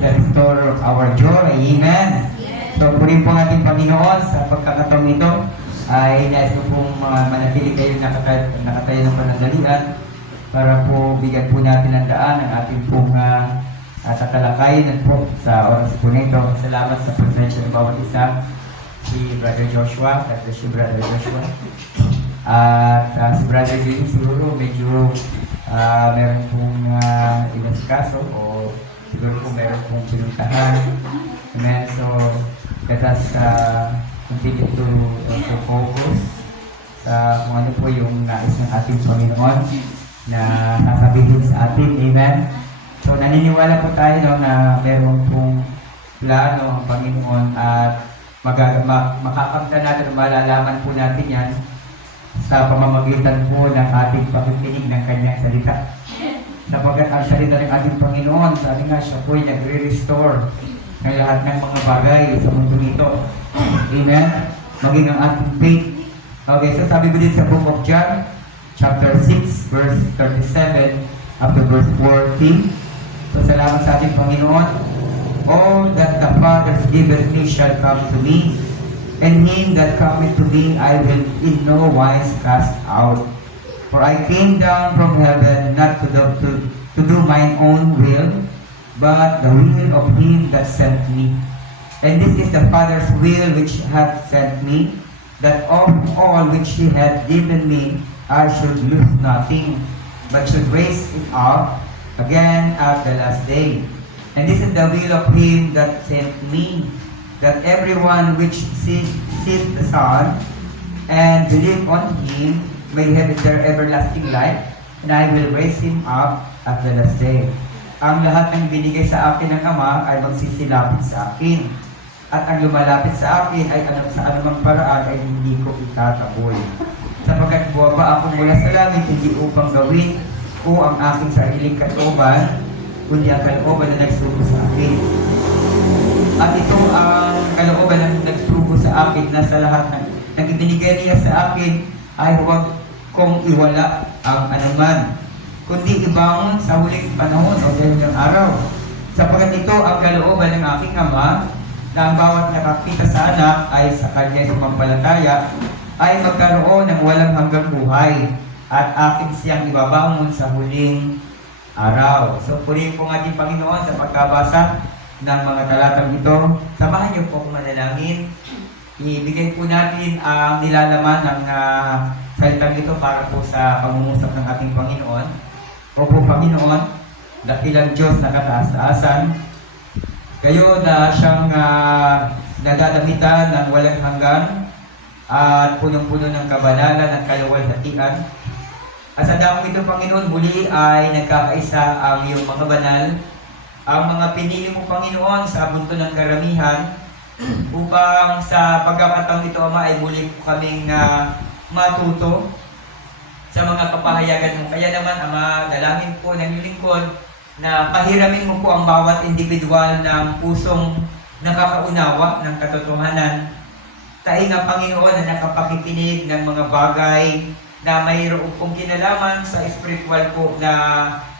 the restorer of our joy. Amen. So, purihin po ang ating Panginoon sa pagkakataong ito. Ay nais ko pong manatili kayo nakatayo ng panandalian para po bigyan po natin ang daan ang ating pong tatalakayin po sa oras po nito. Salamat sa presensya ng bawat isa. Si Brother Joshua, God bless you, Brother Joshua. At si Brother Jimmy siguro medyo meron pong inasikaso o siguro po meron pong pinuntahan. Amen. So, let us continue to focus sa kung ano po yung nais ng ating Panginoon na sasabihin sa atin. Amen. So, naniniwala po tayo no, na meron pong plano ang Panginoon at makakamta natin, malalaman po natin yan sa pamamagitan po ng ating pakikinig ng Kanyang salita. Sapagkat ang salita ng ating Panginoon, sabi nga siya po ay nagre-restore ng lahat ng mga bagay sa mundo nito. Amen? Maging ang ating faith. Okay, so sabi ko din sa book of John, chapter 6, verse 37, up to verse 40. So salamat sa ating Panginoon. All that the Father has given me shall come to me, and him that cometh to me I will in no wise cast out. For I came down from heaven not to do mine own will, but the will of him that sent me. And this is the Father's will which hath sent me, that of all which he hath given me I should lose nothing, but should raise it up again at the last day. And this is the will of him that sent me, that everyone which seeth the Son and believe on him may have their everlasting life, and I will raise him up at the last day. Ang lahat ng binigay sa akin ng Ama ay magsisilapit sa akin, at ang lumalapit sa akin ay sa anumang paraan ay hindi ko itataboy. Sapagkat buwaba ako mula sa langit, hindi upang gawin ko ang aking sariling kalooban, kundi ang kalooban na nagsugo sa akin. At ito ang kalooban na nagsugo sa akin na sa lahat ng ibinigay niya sa akin ay huwag kong iwala ang anuman, kundi ibangon sa huling panahon o sa huling araw. Sapagkat ito ang kalooban ng aking Ama, na ang bawat nakakita sa anak ay sa kanya sumampalataya ay magkaroon ng walang hanggang buhay, at akin siyang ibabangon sa huling araw. So, purihin po ng ating Panginoon sa pagkabasa ng mga talatang ito. Samahan niyo po kung manalangin. Ibigay po natin ang nilalaman ng salitang ito para po sa pangungusap ng ating Panginoon. O po Panginoon, dakilang Diyos na kataas-taasan, kayo na siyang nadadamitan ng walang hanggan at punong-puno ng kabanalan ng kaluwalhatian. At sa dakong ito, Panginoon, muli ay nagkakaisa ang iyong mga banal, ang mga pinili mo, Panginoon, sa bunto ng karamihan, upang sa pagkakataong ito, Ama, ay muli po kaming matuto sa mga kapahayagan mo. Kaya naman, Ama, dalangin po ng iyong lingkod na pahiramin mo po ang bawat individual ng pusong nakakaunawa ng katotohanan. Tainga, Panginoon, na nakapakikinig ng mga bagay na mayroon pong kinalaman sa spiritual po na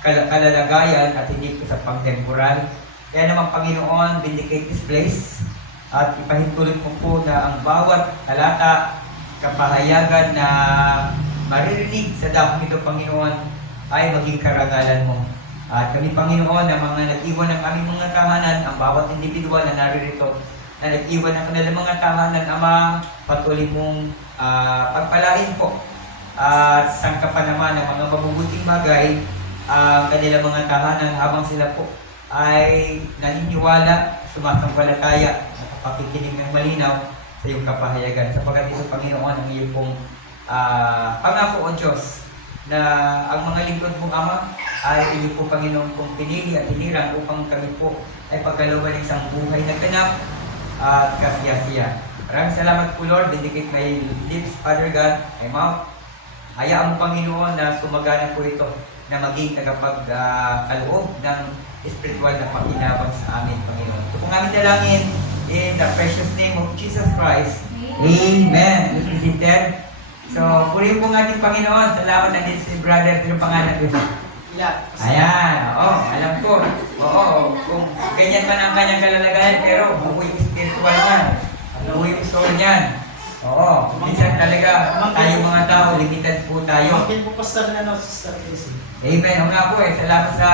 kalalagayan at hindi po sa pang-temporal. Kaya naman, Panginoon, vindicate this place at ipahintulot mo po na ang bawat talata, kapahayagan na maririnig sa dakong ito, Panginoon, ay maging karangalan mo. At kami, Panginoon, na mga nag-iwan ng aming mga tahanan, ang bawat individual na naririto, na nag-iwan ng kanilang mga tahanan, Ama, patuloy mong pagpalain po at sangkapan naman ng mga mabubuting bagay ang kanilang mga tahanan habang sila po ay naniniwala, sumasampalataya, nakapakikinig ng malinaw sa iyong kapahayagan. Sapagkat ito, Panginoon, ang iyong pong pangako o Diyos na ang mga lingkod mong Ama ay iyo po, Panginoon, pong pinili at hinirang upang kami po ay pagkalooban ng isang buhay na ganap at kasiyasiya. Maraming salamat po, Lord. Vindicate my lips, Father God, my mouth. Hayaan mo, Panginoon, na sumagana po ito na maging tagapagkaloob ng spiritual na pakinabang sa amin, Panginoon. So kung aming dalangin in the precious name of Jesus Christ. Amen. This is it. So, purihin po ng ating Panginoon. Salamat na din si brother. Pero pangalan ko. Ayan, oo, alam ko. Oo, kung ganyan man ang kanyang kalalagayan, pero buo yung spiritual niya. Buo yung soul niyan. Oo, minsan talaga tayo mga tao, limited po tayo. Pamangkin po pastor na Sister Casey. Amen. O nga po salamat sa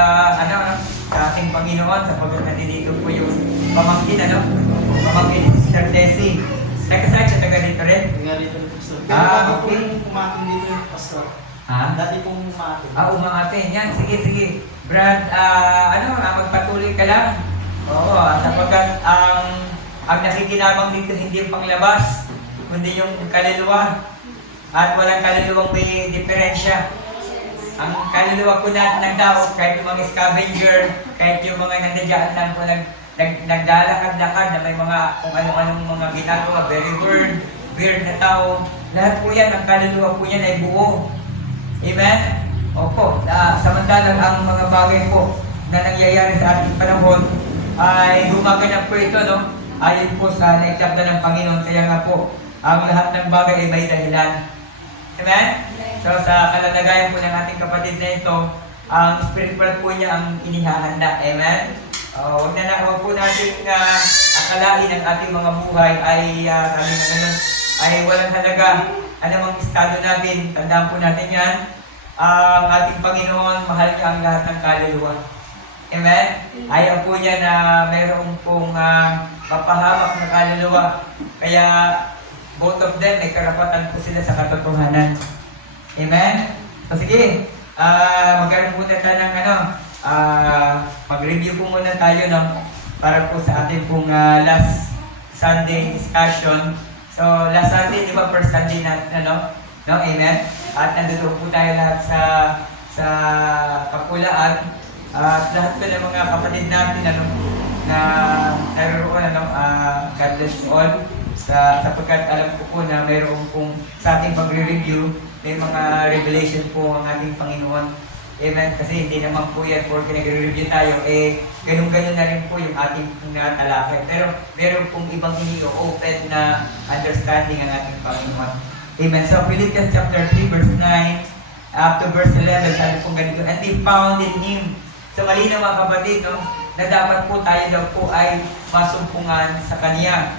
sa ating Panginoon sapagkat nandito po yung pamangkin pamangkin ni Sister Desi. Taga saan siya? Taga dito rin? Taga rito rin pastor. Ah, Pero bago okay. pong umakin dito yung pastor. Ha? Dati pong umakin. Umangatin. Yan, sige. Brad, magpatuloy ka lang. Oo, sapagkat ang nakikinabang dito hindi yung panglabas, kundi yung kaluluwa. At walang kaluluwang may diferensya. Ang kaluluwa po natin ng tao, kahit yung mga scavenger, kahit yung mga nandiyan lang po naglalakad-lakad na may mga kung ano-anong mga ginagawa, very weird na tao, lahat po yan, ang kaluluwa po yan ay buo. Amen? Opo, samantalang ang mga bagay po na nangyayari sa ating panahon ay gumaganap po ito, ayon po sa naitakda ng Panginoon. Kaya nga po, ang lahat ng bagay ay may dahilan. Amen? So sa kalalagayan po ng ating kapatid na ito, ang spiritual po niya ang inihahanda. Amen? Huwag po natin akalain ang ating mga buhay ay sabi na ganun, ay walang halaga anumang estado natin. Tandaan po natin yan. Ang ating Panginoon, mahal niya ang lahat ng kaluluwa. Amen? Ayaw po niya na mayroong pong mapahamak na kaluluwa. Kaya both of them, may karapatan po sila sa katotohanan. Amen? So sige, magkaroon muna tayo ng mag-review po muna tayo para po sa ating pong last Sunday discussion. So last Sunday, di ba, first Sunday natin, Amen? At nandito po tayo lahat sa Kapulaan. At lahat po ng mga kapatid natin na naroon, God bless you all. Sapagkat alam ko po na mayroon pong sa ating pagre-review, may mga revelation po ang ating Panginoon. Amen? Kasi hindi naman po yan porque nagre-review tayo, ganun-ganun na rin po yung ating talakay. Pero meron pong ibang ini-open na understanding ang ating Panginoon. Amen. So Philippians chapter 3 verse 9 up to verse 11, sabi po ganito, and they found in Him. So malinaw mga kapatid, na dapat po tayo daw po ay masumpungan sa Kanya.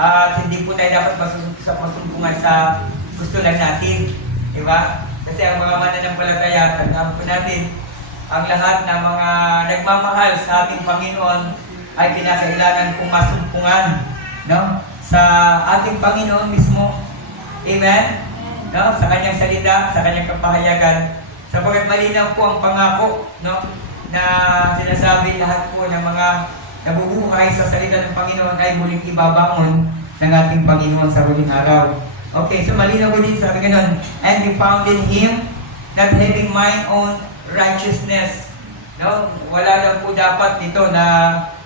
At hindi po tayo dapat masumpungan sa gusto lang natin. Diba? Kasi ang mga mananampalataya, tandaan po natin, ang lahat ng mga nagmamahal sa ating Panginoon ay kinakailangan pong masumpungan sa ating Panginoon mismo. Amen? Sa kanyang salita, sa kanyang kapahayagan. Sapagkat malinaw po ang pangako na sinasabi lahat po ng mga nabubuhay sa salita ng Panginoon ay muling ibabangon ng ating Panginoon sa huling araw. Okay, so malinaw po din sabi ganun, and we found in Him not having mine own righteousness. Wala daw po dapat dito na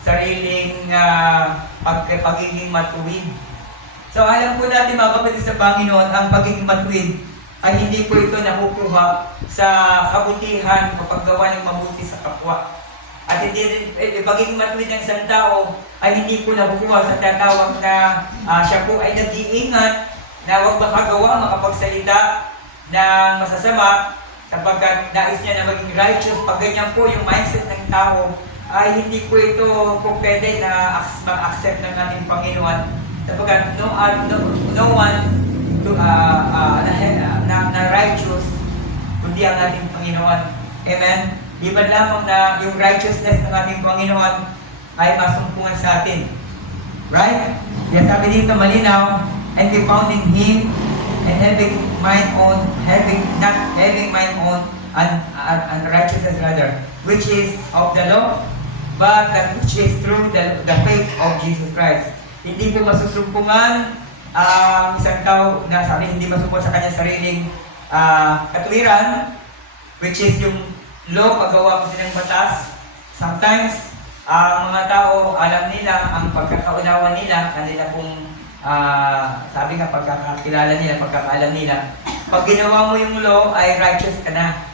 sariling pagiging matuwid. So alam po natin mga kapatid sa Panginoon, ang pagiging matuwid ay hindi po ito nakukuha sa kabutihan o paggawa ng mabuti sa kapwa. At hindi rin, pagiging matuwid ng isang tao ay hindi po nakukuha sa tatawag na siya po ay nag-iingat na huwag makagawa, makapagsalita ng masasama sapagkat nais niya na maging righteous. Pag ganyan po yung mindset ng tao, ay hindi po ito po pwede na ma-accept ng ating Panginoon. Sapagkat no one na righteous kundi ang ating Panginoon. Amen? Di ba lamang na yung righteousness ng ating Panginoon ay masumpungan sa atin. Right? Kaya sabi dito malinaw, and we found in Him and not having mine own unrighteousness rather, which is of the law, but that which is through the faith of Jesus Christ. Hindi po masusumpungan ang isang tao na sabi hindi masumpungan sa kanyang sariling katuwiran, which is yung law, paggawa kasi ng batas. Sometimes, ang mga tao, alam nila, ang pagkakaunawa nila, kanila pong, sabi nga, pagkakakilala nila, pagkakaalam nila, pag ginawa mo yung law, ay righteous ka na.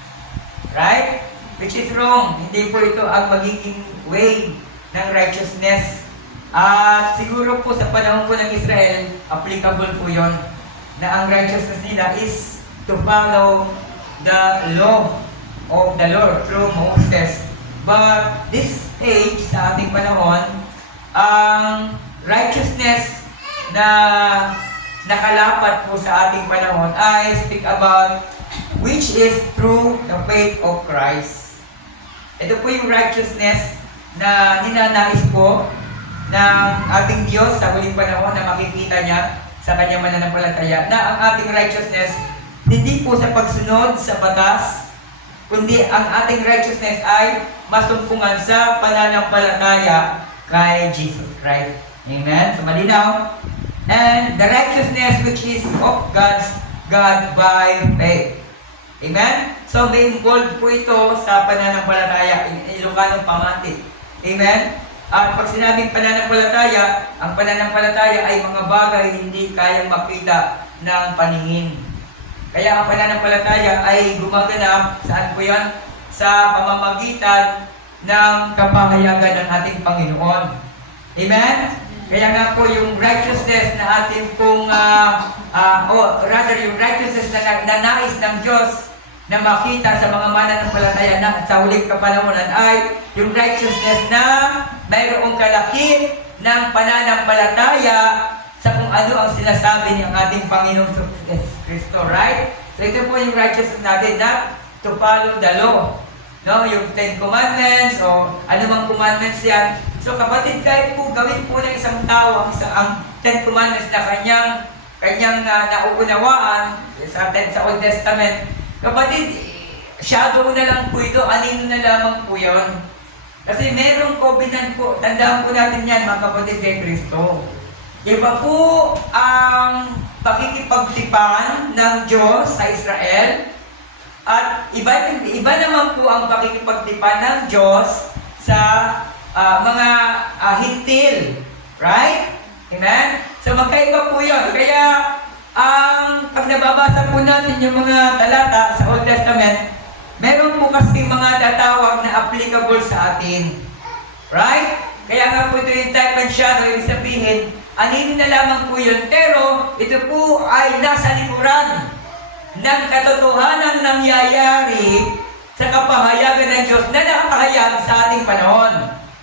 Right? Which is wrong. Hindi po ito ang magiging way ng righteousness. At siguro po sa panahon po ng Israel, applicable po yon na ang righteousness nila is to follow the law. of the Lord through Moses. But this age, sa ating panahon, ang righteousness na nakalapat po sa ating panahon ay speak about which is through the faith of Christ. Ito po yung righteousness na ninanais po ng ating Diyos sa huling panahon na makikita niya sa kanyang mananampalataya na ang ating righteousness hindi po sa pagsunod sa batas, kundi ang ating righteousness ay masumpungan sa pananampalataya kay Jesus Christ. Amen? So malinaw. And the righteousness which is of God by faith. Amen? So may involved po ito sa pananampalataya, Ilocano pamantik. Amen? At pag sinabing pananampalataya, ang pananampalataya ay mga bagay hindi kayang makita ng paningin. Kaya ang pananampalataya ay gumaganap, saan po yan? Sa pamamagitan ng kapahayagan ng ating Panginoon. Amen? Kaya nga po yung righteousness na ating pong, yung righteousness na nais ng Diyos na makita sa mga mananampalataya na sa huling kapanahonan ay yung righteousness na mayroong kalakip ng pananampalataya sa kung ano ang sinasabi ng ating Panginoong Kristo, right? So ito po yung righteousness natin na to follow the law. No, yung 10 commandments o anumang commandments yan. So kapatid, kahit po gawin po ng isang tao ang 10 commandments na kanyang nauunawaan sa Old Testament, kapatid, shadow na lang po ito, anino na lamang po yun. Kasi merong covenant po, tandaan po natin yan mga kapatid kay Kristo. Iba po ang pakikipagtipan ng Diyos sa Israel at iba naman po ang pakikipagtipan ng Diyos sa mga hintil. Right? Amen? So magkaiba po yun. Kaya pag nababasa po natin yung mga talata sa Old Testament, meron po kasi mga tatawag na applicable sa atin. Right? Kaya nga po ito yung type and shadow, ibig sabihin, anino na lamang po yun, pero ito po ay nasa likuran ng katotohanan nangyayari sa kapahayagan ng Diyos na nakakahayag sa ating panahon.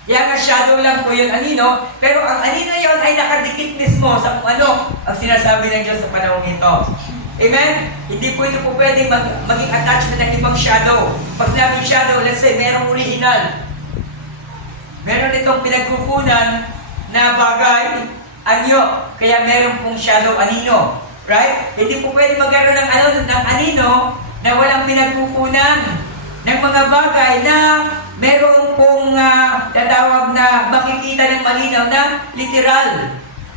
Kaya nga shadow lang po yun, anino, pero ang anino yun ay nakadikit mismo sa kung ano ang sinasabi ng Diyos sa panahon ito. Amen? Hindi po ito po pwede maging attachment ng ibang shadow. Pag sinabing shadow, let's say, merong original. Meron itong pinagkukunan na bagay, anyo, kaya meron pong shadow, anino. Right? Hindi po pwede magkaroon ng anino na walang pinagkukunan ng mga bagay na meron pong tatawag na makikita ng malinaw na literal.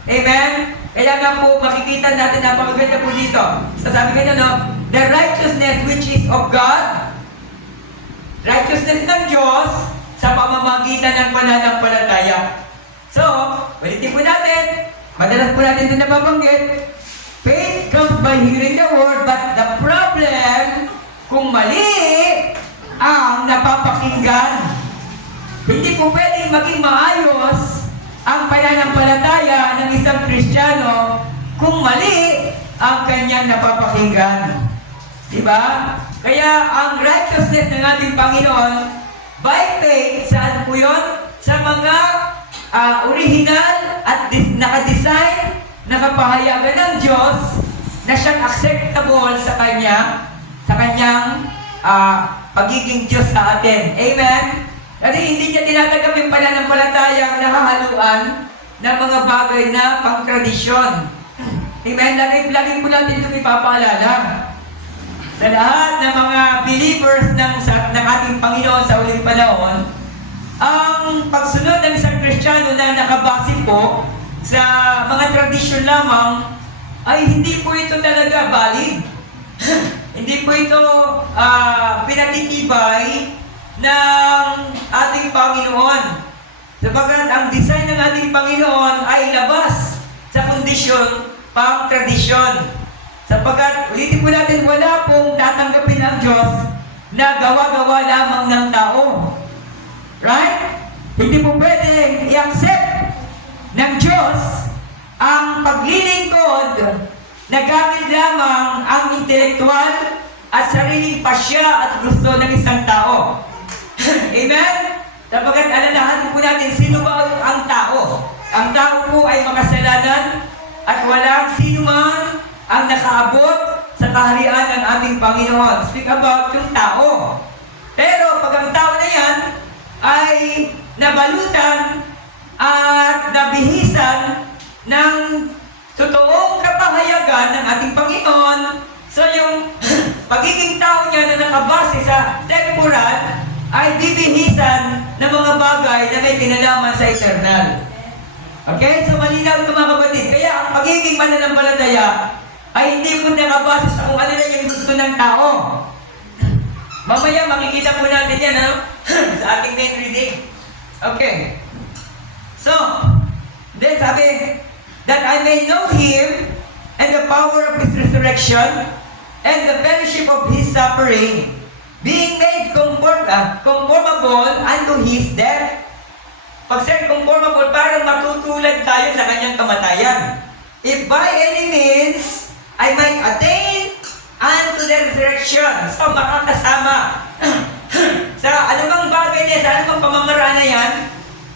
Amen? Kaya nga po makikita natin, napakaganda po dito. Sasabi ko no, the righteousness which is of God, righteousness ng Diyos sa pamamagitan ng pananampalataya. So, ulitin po natin, madalas po natin ito nababanggit, faith comes by hearing the word, but the problem, kung mali ang napapakinggan, hindi po pwedeng maging maayos ang pananampalataya ng isang Kristiyano kung mali ang kanyang napapakinggan. Diba? Kaya ang righteousness ng ating Panginoon, by faith, saan po yun? Sa mga original at nakadesign na kapahayagan ng Diyos na siyang acceptable sa kanyang pagiging Diyos sa atin. Amen? Kasi hindi niya tinatanggap yung pananampalatayang nakahaluan ng mga bagay na pang-tradisyon. Amen? Lagi po natin itong ipapaalala. Sa lahat ng mga believers ng ating Panginoon sa uling panahon, ang pagsunod ng isang Kristiyano na nakabase po sa mga tradisyon lamang ay hindi po ito talaga valid. Hindi po ito pinatitibay ng ating Panginoon. Sapagkat ang design ng ating Panginoon ay labas sa kondisyon pang tradisyon. Sapagkat, ulitin po natin, wala pong tatanggapin ang Diyos na gawa-gawa lamang ng tao. Right? Hindi po pwedeng i-accept ng Diyos ang paglilingkod na gamit lamang ang intelektual, at sariling pasya at gusto ng isang tao. Amen? Sapagkat alalahanin po natin, sino ba ang tao? Ang tao po ay makasalanan at walang sino man ang nakaabot sa kaharian ng ating Panginoon. Speak about yung tao. Pero pag ang tao na yan ay nabalutan at nabihisan ng totoong kapahayagan ng ating Panginoon, so yung pagiging tao niya na nakabase sa temporal ay bibihisan ng mga bagay na may kinalaman sa eternal. Okay? So malinaw ito mga kapatid. Kaya ang pagiging mananampalataya ay hindi po nakabase sa kung ano lang yung gusto ng tao. Mamaya makikita po natin yan, ano? Sa ating main reading. Okay. So, then sabi, that I may know Him and the power of His resurrection and the fellowship of His suffering, being made conformable unto His death. Pag said conformable, parang matutulad tayo sa kanyang kamatayan. If by any means I might attain unto the resurrection. So, makakasama sa anumang bagay niya, sa anumang pamamaraan na yan,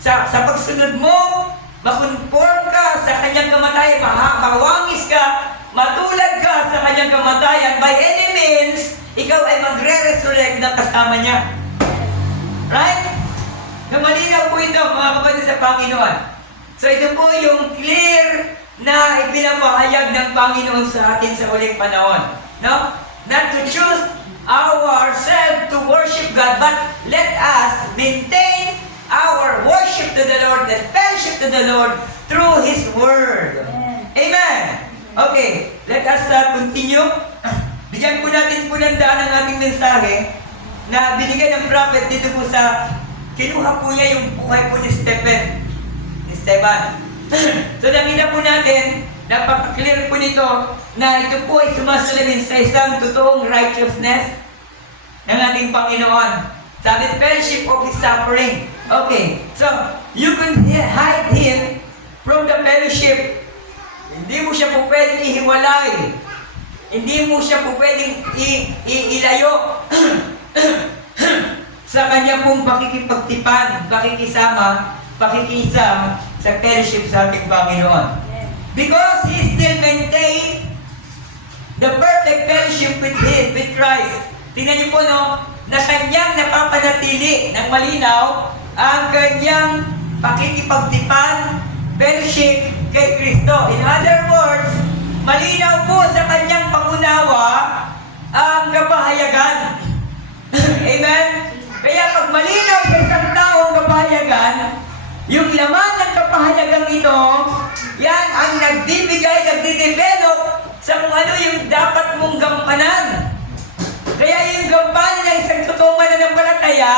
sa pagsunod mo, makonform ka sa kanyang kamatayan, mawangis ka, matulad ka sa kanyang kamatayan, by any means, ikaw ay magre-resurrect ng kasama niya. Right? Na malinaw po ito, mga kapatid sa Panginoon. So ito po yung clear na ipinapahayag ng Panginoon sa atin sa uling panahon. No? Not to choose ourselves to worship God, but let us maintain our worship to the Lord and fellowship to the Lord through His Word. Amen. Okay, let us continue. Bigyan po natin po ng daan ang ating mensahe na binigay ng prophet dito po sa kinuha po niya yung buhay po ni Esteban. So nakita po natin, napaka-clear po nito na ito po ay sumasalamin sa isang totoong righteousness ng ating Panginoon. Sabi, fellowship of His suffering. Okay, so you can hide Him from the fellowship. Hindi mo siya po pwedeng ihiwalay. Hindi mo siya po pwedeng ilayo sa kanya pong pakikipagtipan, pakikisama, pakikisa sa fellowship sa ating Panginoon. Because He still maintain the perfect fellowship with Christ. Tingnan niyo po, no, na kanyang napapanatili ng malinaw ang kanyang pakikipagtipan, fellowship kay Kristo. In other words, malinaw po sa kanyang pangunawa ang kapahayagan. Amen? Kaya pag malinaw sa isang taong kapahayagan, yung laman ng kapahayagang ito, yan ang nagbibigay, nagde-develop sa kung ano yung dapat mong gampanan. Kaya yung gampanan ng isang totoong mananampalataya,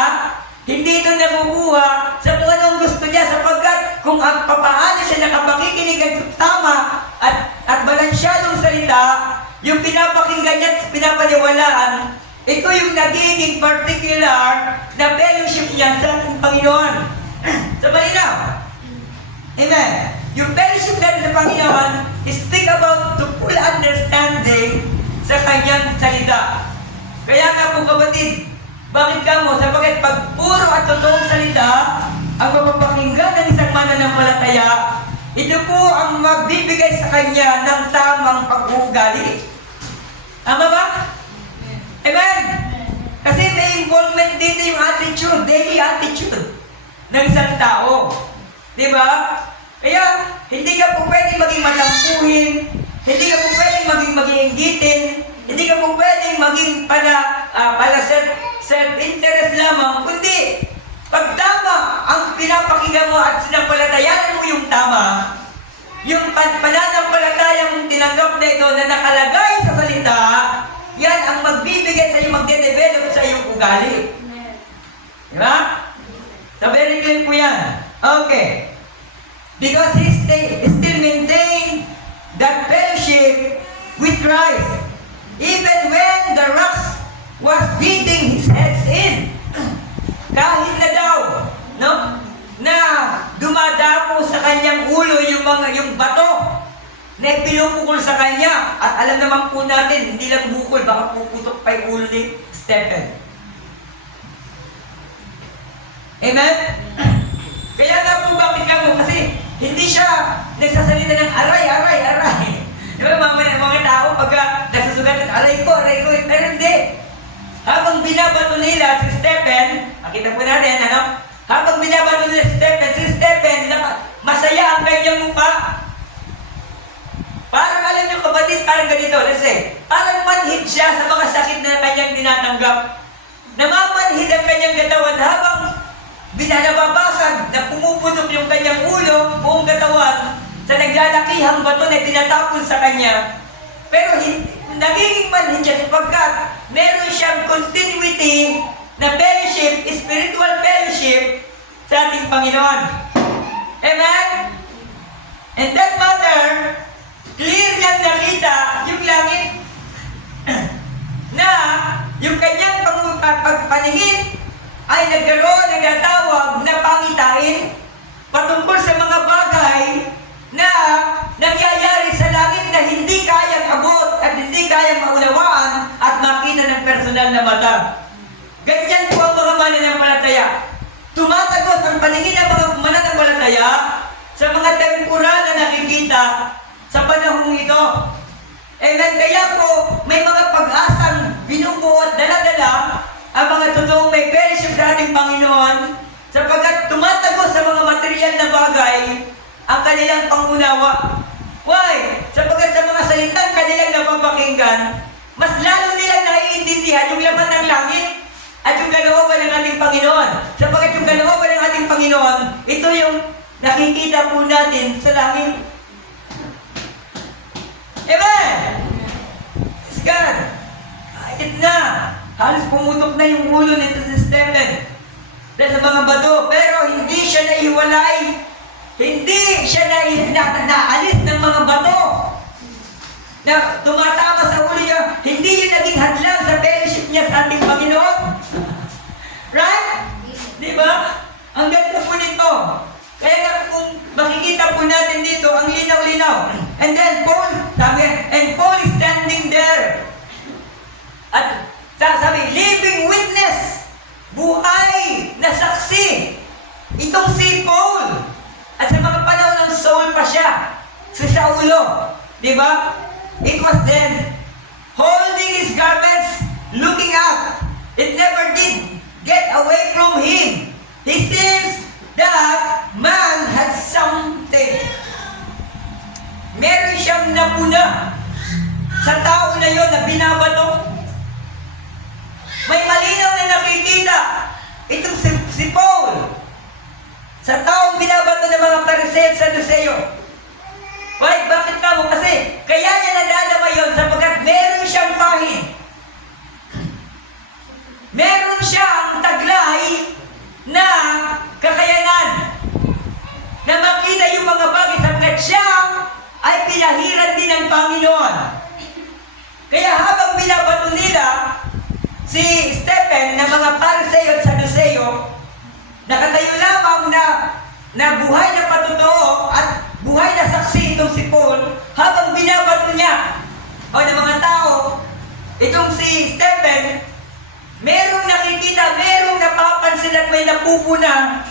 hindi ito nakukuha sa kung anong gusto niya, sapagkat kung ang papaano siya nakapakikinig ng tama at balansyadong salita, yung pinapakinggan niya at pinapaniwalaan, ito yung nagiging particular na fellowship niya sa ating Panginoon. Sa malinaw. Amen. Yung fellowship natin sa Panginoon, speak about the full understanding sa kanyang salita. Kaya nga po kapatid, bakit ka mo? Sapagkat pag puro at totoong salita, ang mapapakinggan ng isang mananampalataya, ito po ang magbibigay sa kanya ng tamang pag-uugali. Tama ba? Amen? Kasi may involvement dito yung attitude, daily attitude ng isang tao. Diba? Kaya, hindi ka po pwedeng maging matampuhin, hindi ka po pwedeng maging inggitin, hindi ka po pwedeng maging pala self-interest lamang, kundi pag tama ang pinapakinggan mo at sinampalatayan mo yung tama, yung pananampalataya mong tinanggap na ito na nakalagay sa salita, yan ang magbibigay sa iyo, magde-develop sa iyong ugali. Diba? So very clear po yan. Okay. Because he still maintained that fellowship with Christ. Even when the rocks was beating his heads in. Kahit na daw, no? Na dumadapo sa kanyang ulo yung bato na pinupukol sa kanya. At alam naman po natin, hindi lang bukol, baka puputok pa yung ulo ni Stephen. Amen? Kaya nga po bakit ka mo? Kasi hindi siya nagsasalita ng aray. Di ba mga tao pagka nasusugatan, aray ko. Pero hindi. Habang binabato nila si Stephen, makita po natin, ano? Habang binabato nila si Stephen, masaya ang kanyang mukha. Parang alam niyo kapatid, parang ganito, let's say, parang manhid siya sa mga sakit na kanyang tinatanggap. Namamanhid ang kanyang katawan habang binalababasag na pumuputok yung kanyang ulo, buong katawan, sa naglalakihang bato na tinatapon sa kanya. Pero nagiging manhid siya sapagkat meron siyang continuity na fellowship, spiritual fellowship sa ating Panginoon. Amen? And that matter, clear niyang nakita yung langit na yung kanyang pagpaningin ay nagtatawag na pangitain patungkol sa mga bagay na nangyayari sa langit na hindi kayang abot at hindi kayang maunawaan at makita ng personal na mata. Ganyan po ang mga mananampalataya. Tumatagos ang paningin ng mga mananampalataya sa mga temporal na nakikita sa panahong ito. Amen. Kaya po, may mga pag-asang binubuo at dala-dala ang mga totoong may fellowship sa ating Panginoon sapagkat tumatagos sa mga material na bagay ang kanilang pangunawa. Why? Sapagkat sa mga salitang kanilang napapakinggan, mas lalo nilang naiintindihan yung laman ng langit at yung kalooban ng ating Panginoon. Sapagkat yung kalooban ng ating Panginoon, ito yung nakikita po natin sa langit. Amen! Praise God! Kahit na, halos pumutok na yung ulo nito si Stephen dahil sa mga bato, pero hindi siya naihiwalay. Hindi siya naalis ng mga bato na tumatama sa ulo niya. Hindi yun naging hadlang sa fellowship niya sa ating Panginoon. Right? Di ba? Ang ganda po nito. Kaya nga kung makikita po natin dito, ang linaw-linaw. And then Paul, Paul is standing there. At sabi, living witness, buhay na saksi. Itong si Paul. At sa mga panahon ng Saul pa siya, si Saulo, di ba? It was then, holding his garments, looking up. It never did get away from him. He sees that man had something. Meron siyang napuna sa tao na yon na binabato. May malinaw na nakikita. Itong si Paul. Sa taong binabato ng mga Pariseo at Saduceo. Why? Bakit ka mo? Kasi kaya niya nadadama yun sapagkat meron siyang pahid. Meron siyang taglay na kakayanan na makita yung mga bagay sapagkat siya ay pinahiran din ng Panginoon. Kaya habang binabato nila si Stephen ng mga Pariseo at Saduceo, nakatayo lamang na buhay na patotoo at buhay na saksi itong si Paul habang binabato niya o ng mga tao itong si Stephen. Merong nakikita, merong napapansin at may napupuna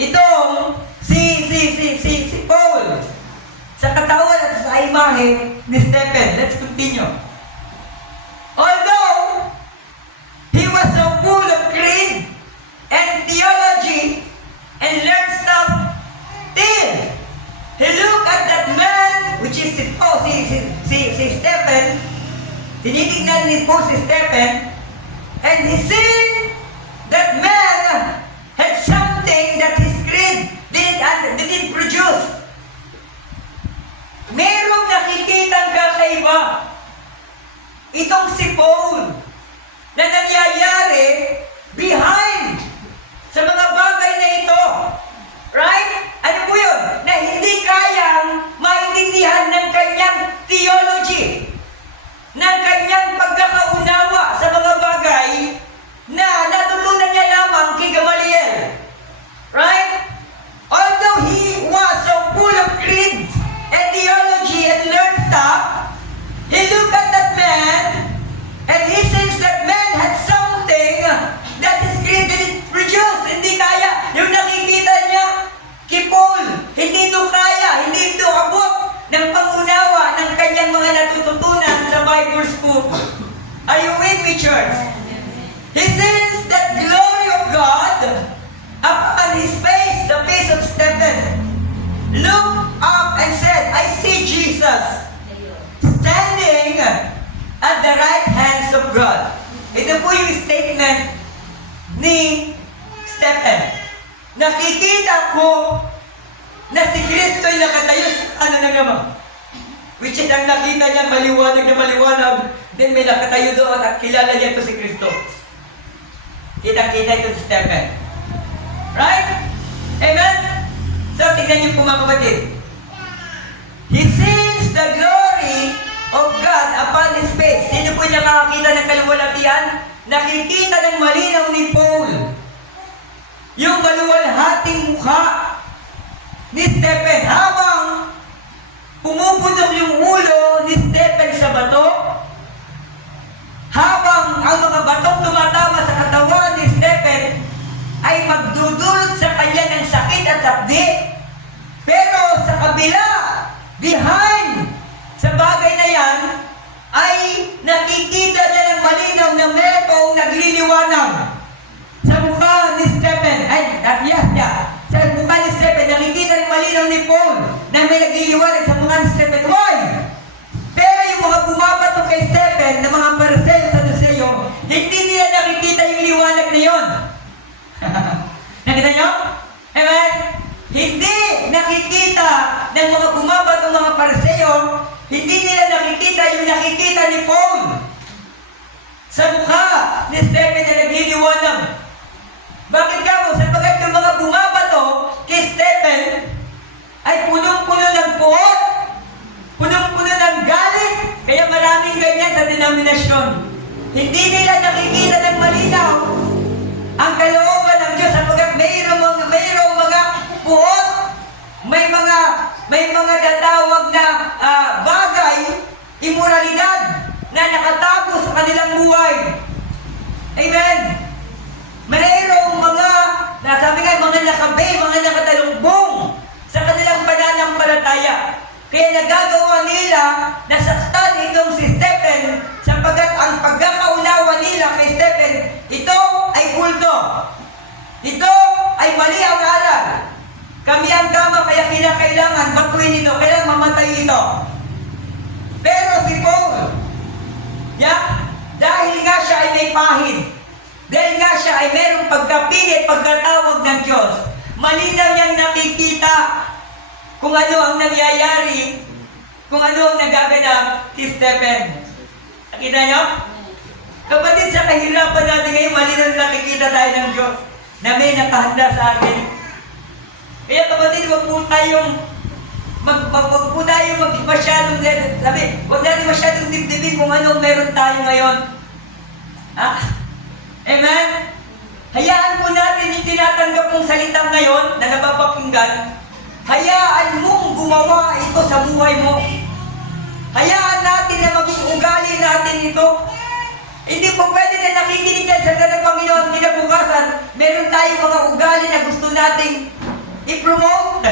itong si Paul sa katawan at sa imahe ni Stephen. Let's continue. Although he was so full of creed and theology and learned stuff, till he looked at that man, which is si Stephen, tinitignan ni Paul si Stephen, and he seen that man had something that his creed didn't produce. Merong nakikitang kakaiba itong si Paul na nangyayari behind sa mga bagay na ito. Right? Ano po yun? Na hindi kayang maintindihan ng kanyang theology, ng kanyang pagkakaunawa sa mga bagay na natutunan niya lamang kay Gamaliel. Right? Although he was so full of creeds and theology, Are you with me, church? He sees the glory of God upon his face, the face of Stephen. Looked up and said, I see Jesus standing at the right hands of God. Ito po yung statement ni Stephen. Nakikita ko na si Kristo ay nakatayo sa ano na naman. Which is ang nakita niya maliwanag na maliwanag. Then may nakatayo doon at kilala niya ito si Kristo. Kita-kita ito si Stephen. Right? Amen? So, tignan niyo po mga kapatid. He sees the glory of God upon his face. Sino po yung nakakakita ng kaluwalhatian? Nakikita ng malinaw ni Paul. Yung maluwalhating mukha ni Stephen habang pumuputok yung ulo ni Stephen sa bato, habang ang mga batong tumatama sa katawan ni Stephen ay magdudulot sa kanya ng sakit at hapdi. Pero sa kabila, behind sa bagay na yan, ay nakikita niya ng malinaw na merong nagliliwanag sa mukha ni Stephen. Sa mukha ni Stephen, nakikita ng malinaw ni Paul na may nagliliwanag sa mukha ni Stephen. Why? Pero yung mga bumabato kay Stephen, na mga Pariseo sa Saduceo, hindi nila nakikita yung liwanag na yon. Nakita nyo? Amen? Hindi nakikita ng mga bumabato mga Pariseo, hindi nila nakikita yung nakikita ni Paul sa mukha ni Stephen na nagliliwanag. Bakit ka mo? Sapagkat yung mga bumabato kay Stephen ay punong-puno ng puot, punong-puno ng galit, kaya maraming ganyan sa denominasyon. Hindi nila nakikita ng malinaw ang kalooban ng Diyos sapagkat mayroong mga puot, may mga tatawag na bagay, imoralidad na nakatago sa kanilang buhay. Amen? Mayroong sabi nga, mga nakabay, mga nakatalungbong sa kanilang pananampalataya. Kaya nagagawa nila na saktan itong si Stephen sapagkat ang pagkakaunawa nila kay Stephen, ito ay kulto. Ito ay mali ang aral. Kami ang tama kaya kinakailangan baguhin ito, kailangan mamatay ito. Pero si Paul, dahil nga siya ay may pahid, dahil nga siya ay merong pagkapili at pagkatawag ng Diyos, malinaw niyang nakikita kung ano ang nangyayari, kung ano ang nagaganap kay Stephen. Nakita niyo? Kapatid, sa kahirapan natin ngayon, malinaw nakikita tayo ng Diyos na may nakahanda sa atin. Kaya kapatid, huwag po tayong masyadong dibdibin kung anong meron tayo ngayon. Amen? Hayaan po natin yung tinatanggap mong salitang ngayon na napapakinggan. Hayaan mong gumawa ito sa buhay mo. Hayaan natin na maging ugali natin ito. Hindi po pwede na nakikinig tayo sa salita ng Panginoon, kinabukasan, meron tayong mga ugali na gusto nating i-promote.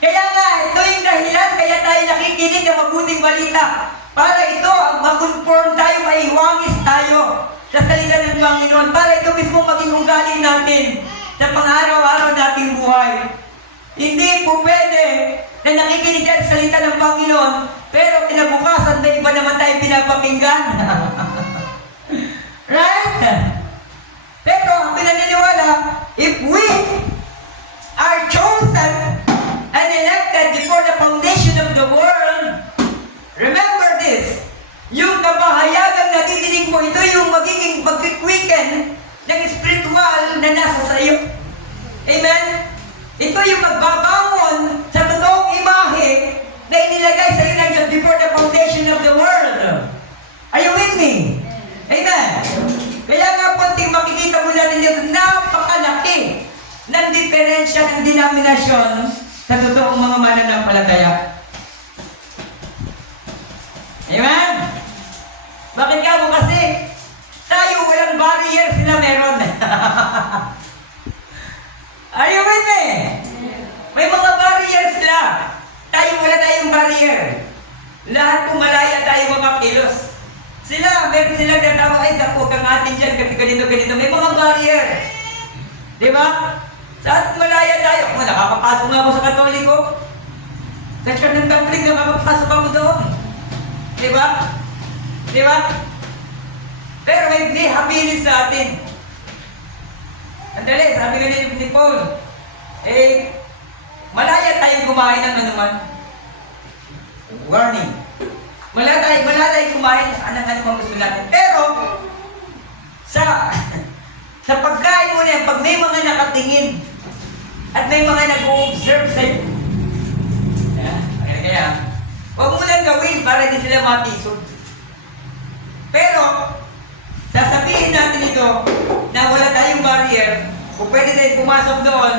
Kaya nga, ito yung dahilan, kaya tayo nakikinig ng mabuting balita. Para ito, mag-conform tayo, maiwangis tayo sa salita ng Panginoon. Para ito mismo maging ugali natin sa pang-araw-araw nating buhay. Hindi po pwede na nakikinig tayo sa salita ng Panginoon, pero kinabukasan may iba naman tayo pinapakinggan. Right? Pero ang pinaniniwala, if we are chosen and elected before the foundation of the world, remember this, yung kapahayagang nadidinig mo, ito yung magiging mag-quicken ng spiritual na nasa sa iyo. Amen? Ito yung magbabangon sa totoong imahe na inilagay sa iyo ng Diyos before the foundation of the world. Are you with me? Amen? Kaya nga po, makikita mo natin dito, napakalaki ng diferensya ng denominasyon sa totoong mga mananampalataya. Amen? Bakit ka mo kasi? Tayo walang barrier, sila meron. Are you with me? May mga barrier sila. Tayo wala tayong barrier. Lahat po malaya tayo mga kilos. Meron silang natawa, ay sapo kang atin dyan kasi ganito. May mga barrier. Di ba? Sa atin malaya tayo. Kung nakakapasok nga ako sa Katoliko, sa church ng Catholic, nakakapasok ako doon. Di ba? Di ba? Pero may habilis sa atin. Andali, sabi nga ni Paul, malaya tayong kumain ng anuman. Warning. Malaya tayong kumain ng anumang gusto natin. Pero, sa pagkain mo na yan, pag may mga nakatingin, at may mga nag-o-observe sa'yo, kaya, huwag mo lang gawin para hindi sila matisod. Pero, sasabihin natin ito na wala tayong barrier, kung pwede tayong pumasok doon,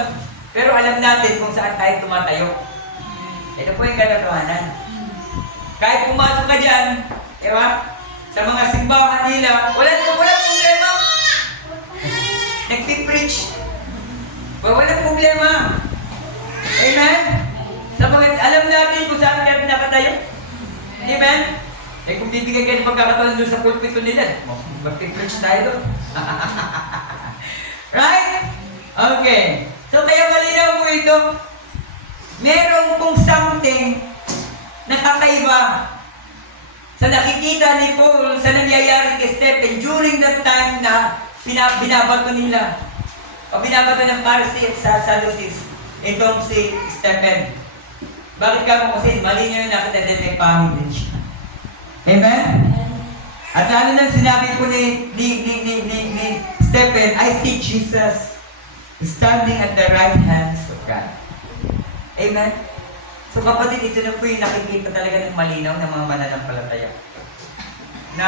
pero alam natin kung saan tayo tumatayo. Ito po yung katotohanan. Kahit pumasok ka dyan, diba? Sa mga simbahan nila, walang problema. Nagpipreach. Walang problema. Amen? Sapagat alam natin kung saan tayo nakatayo. Amen? Kung bibigyan kayo ng pagkakataon doon sa pulpito nila, magpipreach tayo doon. Right? Okay. So kaya malinaw po ito. Meron pong something na kakaiba sa nakikita ni Paul sa nangyayari kay Stephen during that time na binabato nila o binabato ng Pharisee sa Sadducees itong si Stephen. Bakit ka mo? Kasi mali niya yung nakita din may pangit din siya. Amen? At lalo nang sinabi ko ni Stephen, I see Jesus standing at the right hands of God. Amen? So kapatid, ito na po yung nakikita talaga ng malinaw ng mga mananampalataya. Na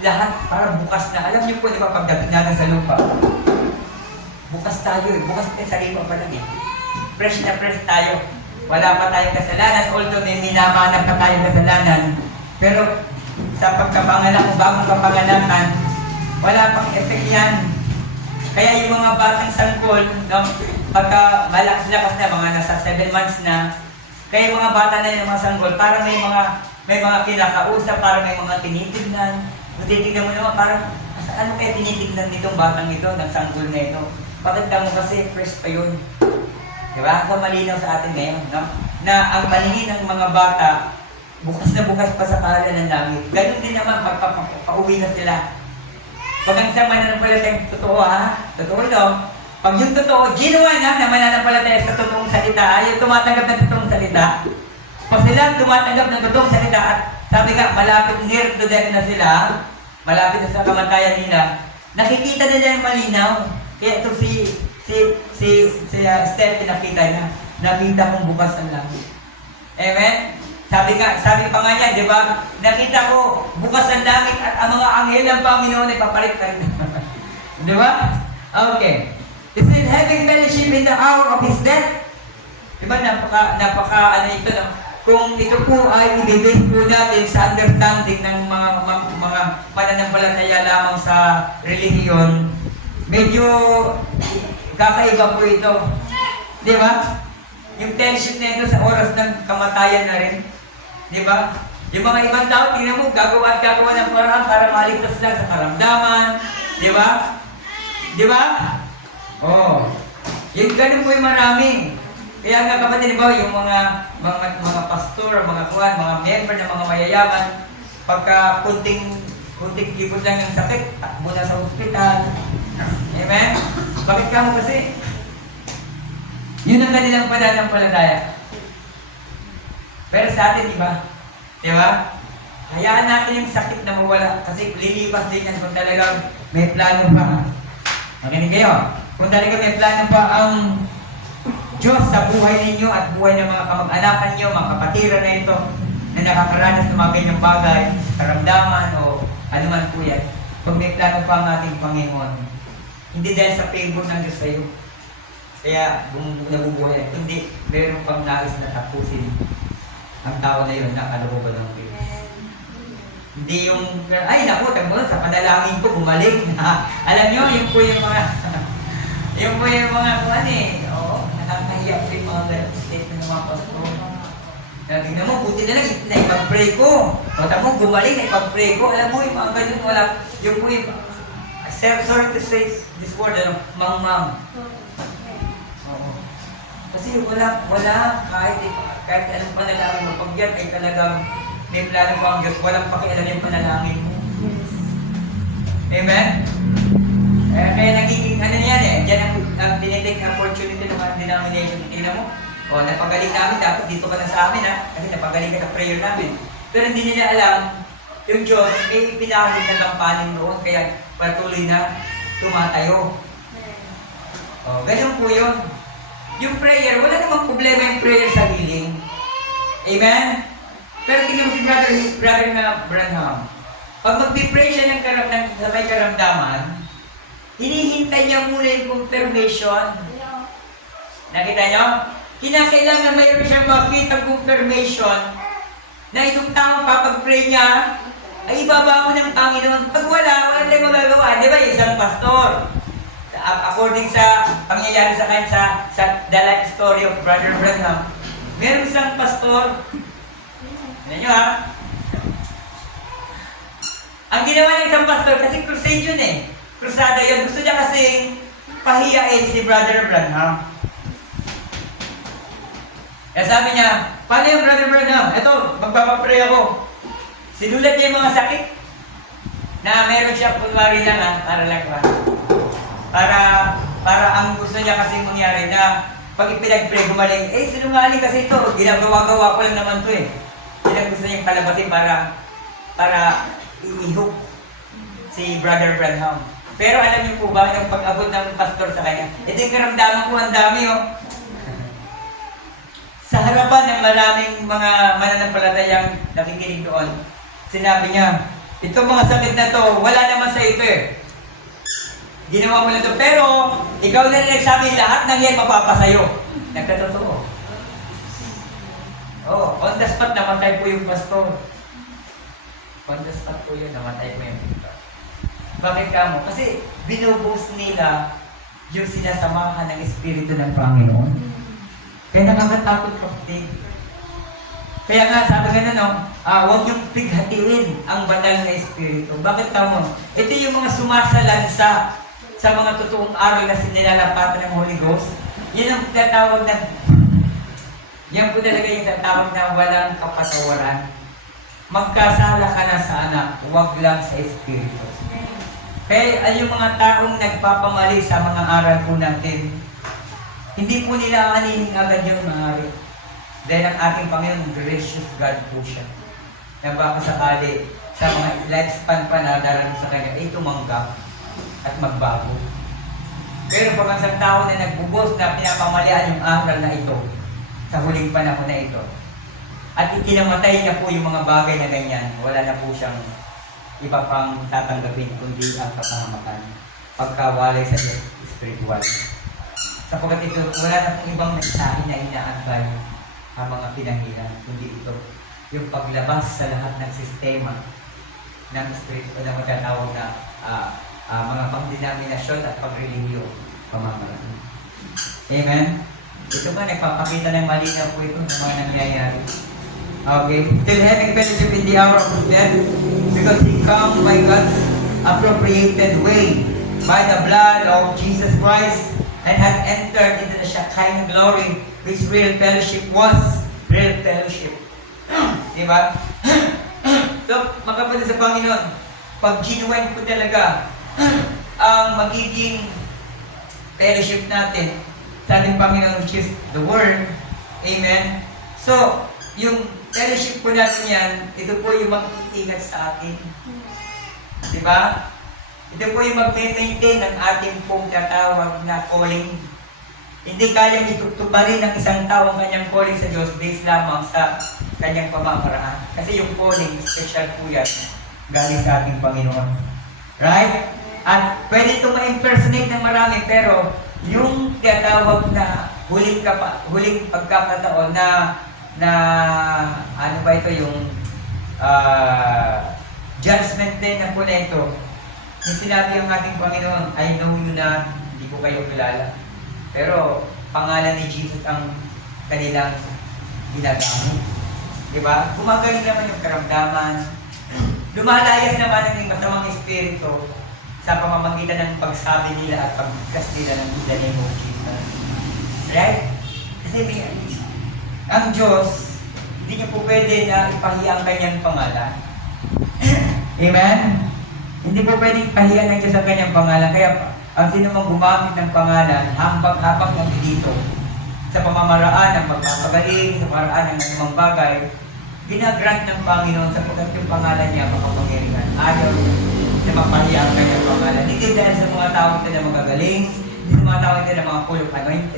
lahat parang bukas na. Alam niyo po, di ba, pagdating natin sa lupa, bukas tayo eh. Bukas tayo sa lupa pa lang eh. Fresh na fresh tayo. Wala pa tayong kasalanan. Although may minamanap pa tayong kasalanan. Pero sa pagkapanganak o bagong kapanganakan, wala pang effect yan. Kaya yung mga batang sanggol, no, pagka malakas-lakas na, mga nasa 7 months na, kaya yung mga bata na yung mga sanggol, parang may mga kinakausap, parang may mga tinitignan. Kung titignan mo naman, parang, ano kaya tinitignan nitong batang ito, ng sanggol na ito? Bakit mo kasi fresh pa yun? Diba? Ang malinaw sa atin ngayon, no? Na ang paningin ng mga bata, bukas na bukas pa sa kahalan ng langit. Ganun din naman, pauwi na sila. Pag ang isang mananampalataya, totoo ha? Totoo daw. Pag yung totoo, genuine na mananampalataya sa totoong salita, yung tumatanggap ng totoong salita, pag sila tumatanggap ng totoong salita, at sabi nga, malapit near to death na sila, malapit na sa kamatayan nila, nakikita nila yung malinaw. Kaya ito si Steph, nakita kong bukas ang langit. Amen? Sabi pa nga niya, di ba? Nakita ko bukas ang langit at ang mga anghel ng Panginoon ay papalit ka rin. Di ba? Okay. Is it having fellowship in the hour of his death? Di ba? Napaka ano ito, no? Kung ito po ay ibibase po natin sa understanding ng mga pananampalataya lamang sa relihiyon, medyo kakaiba po ito. Di ba? Yung tension na ito sa oras ng kamatayan na rin. Di ba? Yung mga ibang tao, tingnan mo, gagawa ng paraan para maligtas lang sa karamdaman. Di ba? Di ba? Oh. Yung ganun po yung marami. Kaya nga kapatid, di ba, yung mga pastor, mga kuwan, mga member ng mga mayayaman, pagka kunting libot lang yung sakit, takbo na sa ospital. Amen? Bakit ka mo kasi? Yun ang kanilang pananampalataya. Pero sa atin, iba. Di ba? Hayaan natin yung sakit na mawala kasi lilipas din yan kung talagang may plano pa. Makinig kayo. Kung talagang may plano pa ang Diyos sa buhay ninyo at buhay ng mga kamag-anakan nyo, mga kapatiran na ito, na nakakaranas ng mga ganyang bagay, karamdaman o anuman po yan. Kung may plano pa ang ating Panginoon, hindi dahil sa favor ng Diyos sa iyo. Kaya nabubuhay, kundi meron pang nais na tapusin ang tao na yun na kalooban ng Diyos. Hindi yung, ay naku, sa panalangin ko, bumalik na. Alam nyo, yun po yung mga, yung po yung mga kuhan eh. Oo, nakakahiyak po yung mga statement ng mga pastor. Tingnan mo, buti na lang, naipag-pray ko. Kata mo, gumaling, naipag-pray ko. Alam mo, yung mga ganun, wala, yung po yung, sorry to say this word, mang-mang. Oo. Kasi kahit anong panalangin mo, pag yan ay talagang may plano po ang Diyos, walang pakialam yung panalangin mo. Amen? Kaya nagiging, yan ang tinitake na opportunity ng mga denomination. Tingnan mo, napagaling namin, dapat dito ka na sa amin kasi napagaling ka sa prayer namin. Pero hindi nila alam, yung Diyos, may pinahagod na kampanin noon, kaya patuloy na tumatayo. Ganyan po yun. Yung prayer, wala namang problema yung prayer sa healing. Amen? Pero tingnan mo si brother na Branham. Pag mag-pray siya sa may karamdaman, hinihintay niya muna yung confirmation. Nakita niyo? Kinakailangan mayroon siyang makita confirmation na itong tamang papag-pray niya ay ibabaon ng Panginoon. Pag wala tayong magagawa. Di ba, isang pastor, according sa pangyayari sa kanya sa the life story of Brother Branham, meron isang pastor, ano nyo ang ginawa ng isang pastor, kasi crusade yun crusada yun, gusto niya kasing pahiyain si Brother Branham. Kaya sabi niya, paano yung Brother Branham? Ito, magpapapray ako. Sinulat niya yung mga sakit na meron siya, kunwari lang para ang gusto niya kasi mangyari na pag ipinag-pray gumaling, sinungaling kasi ito, ginagawa-gawa ko lang naman ito Yan gusto niyang palabasin para i-hook si Brother Branham. Pero alam niyo po ba, yung pag-abot ng pastor sa kanya, ito yung karamdaman ko, ang dami Sa harapan ng maraming mga mananampalatayang nakikinig doon, sinabi niya, itong mga sakit na to, wala naman sa ito Ginawa mo na to, pero ikaw na nagsabi lahat ng yan mapapasayo. Nagkatotoo. On the spot namatay po yung pastor. On the spot po yun, namatay po yung pastor. Bakit ka mo? Kasi binubuhos nila yung sinasamahan ng Espiritu ng Panginoon. Kaya nakakatakot kapatid. Kaya nga, sabi nga huwag niyong pighatiin ang banal na Espiritu. Bakit tamo? Ito yung mga sumasalansa sa mga totoong aral na sinilalapatan ng Holy Ghost. Yan ang tatawag na, yan po talaga yung tatawag na walang kapatawaran. Magkasala ka na sa anak, huwag lang sa Espiritu. Kaya ay yung mga taong nagpapamali sa mga aral po natin, hindi po nila anihin agad yung maaari. Dahil ang ating Panginoon, gracious God po siya. Na baka sakali sa mga lifespan pa na darating sa kanya, ay tumanggap at magbago. Pero pag ang isang tao na nagbubos na pinapamalian yung aral na ito, sa huling panahon na ito, at ikinamatay niya po yung mga bagay na ganyan, wala na po siyang iba pang tatanggapin kundi ang kapahamakan. Pagkawalay sa spiritual. Sapagkat ito, wala na pong ibang mensahe na inaantay ang mga pinanghilan, kundi ito, yung paglabas sa lahat ng sistema ng spiritual na magtatawag na mga pang-denominasyon at pag-relihiyo pamamaraan. Amen? Ito ba, nagpapakita ng malinaw po ito ng mga nangyayari. Okay? Still having fellowship in the hour of death because He come by God's appropriated way by the blood of Jesus Christ and had entered into the Shekinah glory which real fellowship was. Real fellowship. Diba? So, mga kapatid sa Panginoon, pag genuine po talaga ang magiging fellowship natin sa ating Panginoon, which is the Word. Amen? So, yung fellowship po natin yan, ito po yung mag-iingat sa atin. Diba? Ito po yung mag-maintain ng ating pong tatawag na calling. Hindi kayang itutuparin ng isang tao ang kanyang calling sa Diyos based lamang sa kanyang pamamaraan. Kasi yung calling, special po yan, galing sa ating Panginoon. Right? At pwede ito ma-impersonate ng marami, pero yung tinatawag na huling pagkakataon na ano ba ito, yung judgment din na po na ito. Yung sinabi ang ating Panginoon, I know you na, hindi ko kayo kilala. Pero pangalan ni Jesus ang kanilang ginagamit. Di ba? Gumagaling naman yung karamdaman. Lumalayas naman ang masamang espiritu sa pamamagitan ng pagsabi nila at pagkas nila ng in the name of Jesus. Right? Kasi ang Diyos, hindi niyo po pwede na ipahiya ang kanyang pangalan. Amen? Hindi po pwede ipahiya ng Diyos ang kanyang pangalan. Kaya ang sino mang gumamit ng pangalan, habang lang dito, sa pamamaraan ng magpapagaling, sa paraan ng anumang bagay, ginagrant ng Panginoon sapagkat yung pangalan niya makapangyarihan. Ayaw na mapahiya ang kanyang pangalan. Hindi dahil sa mga tao ito na magagaling, hindi sa mga tao ito na mga full of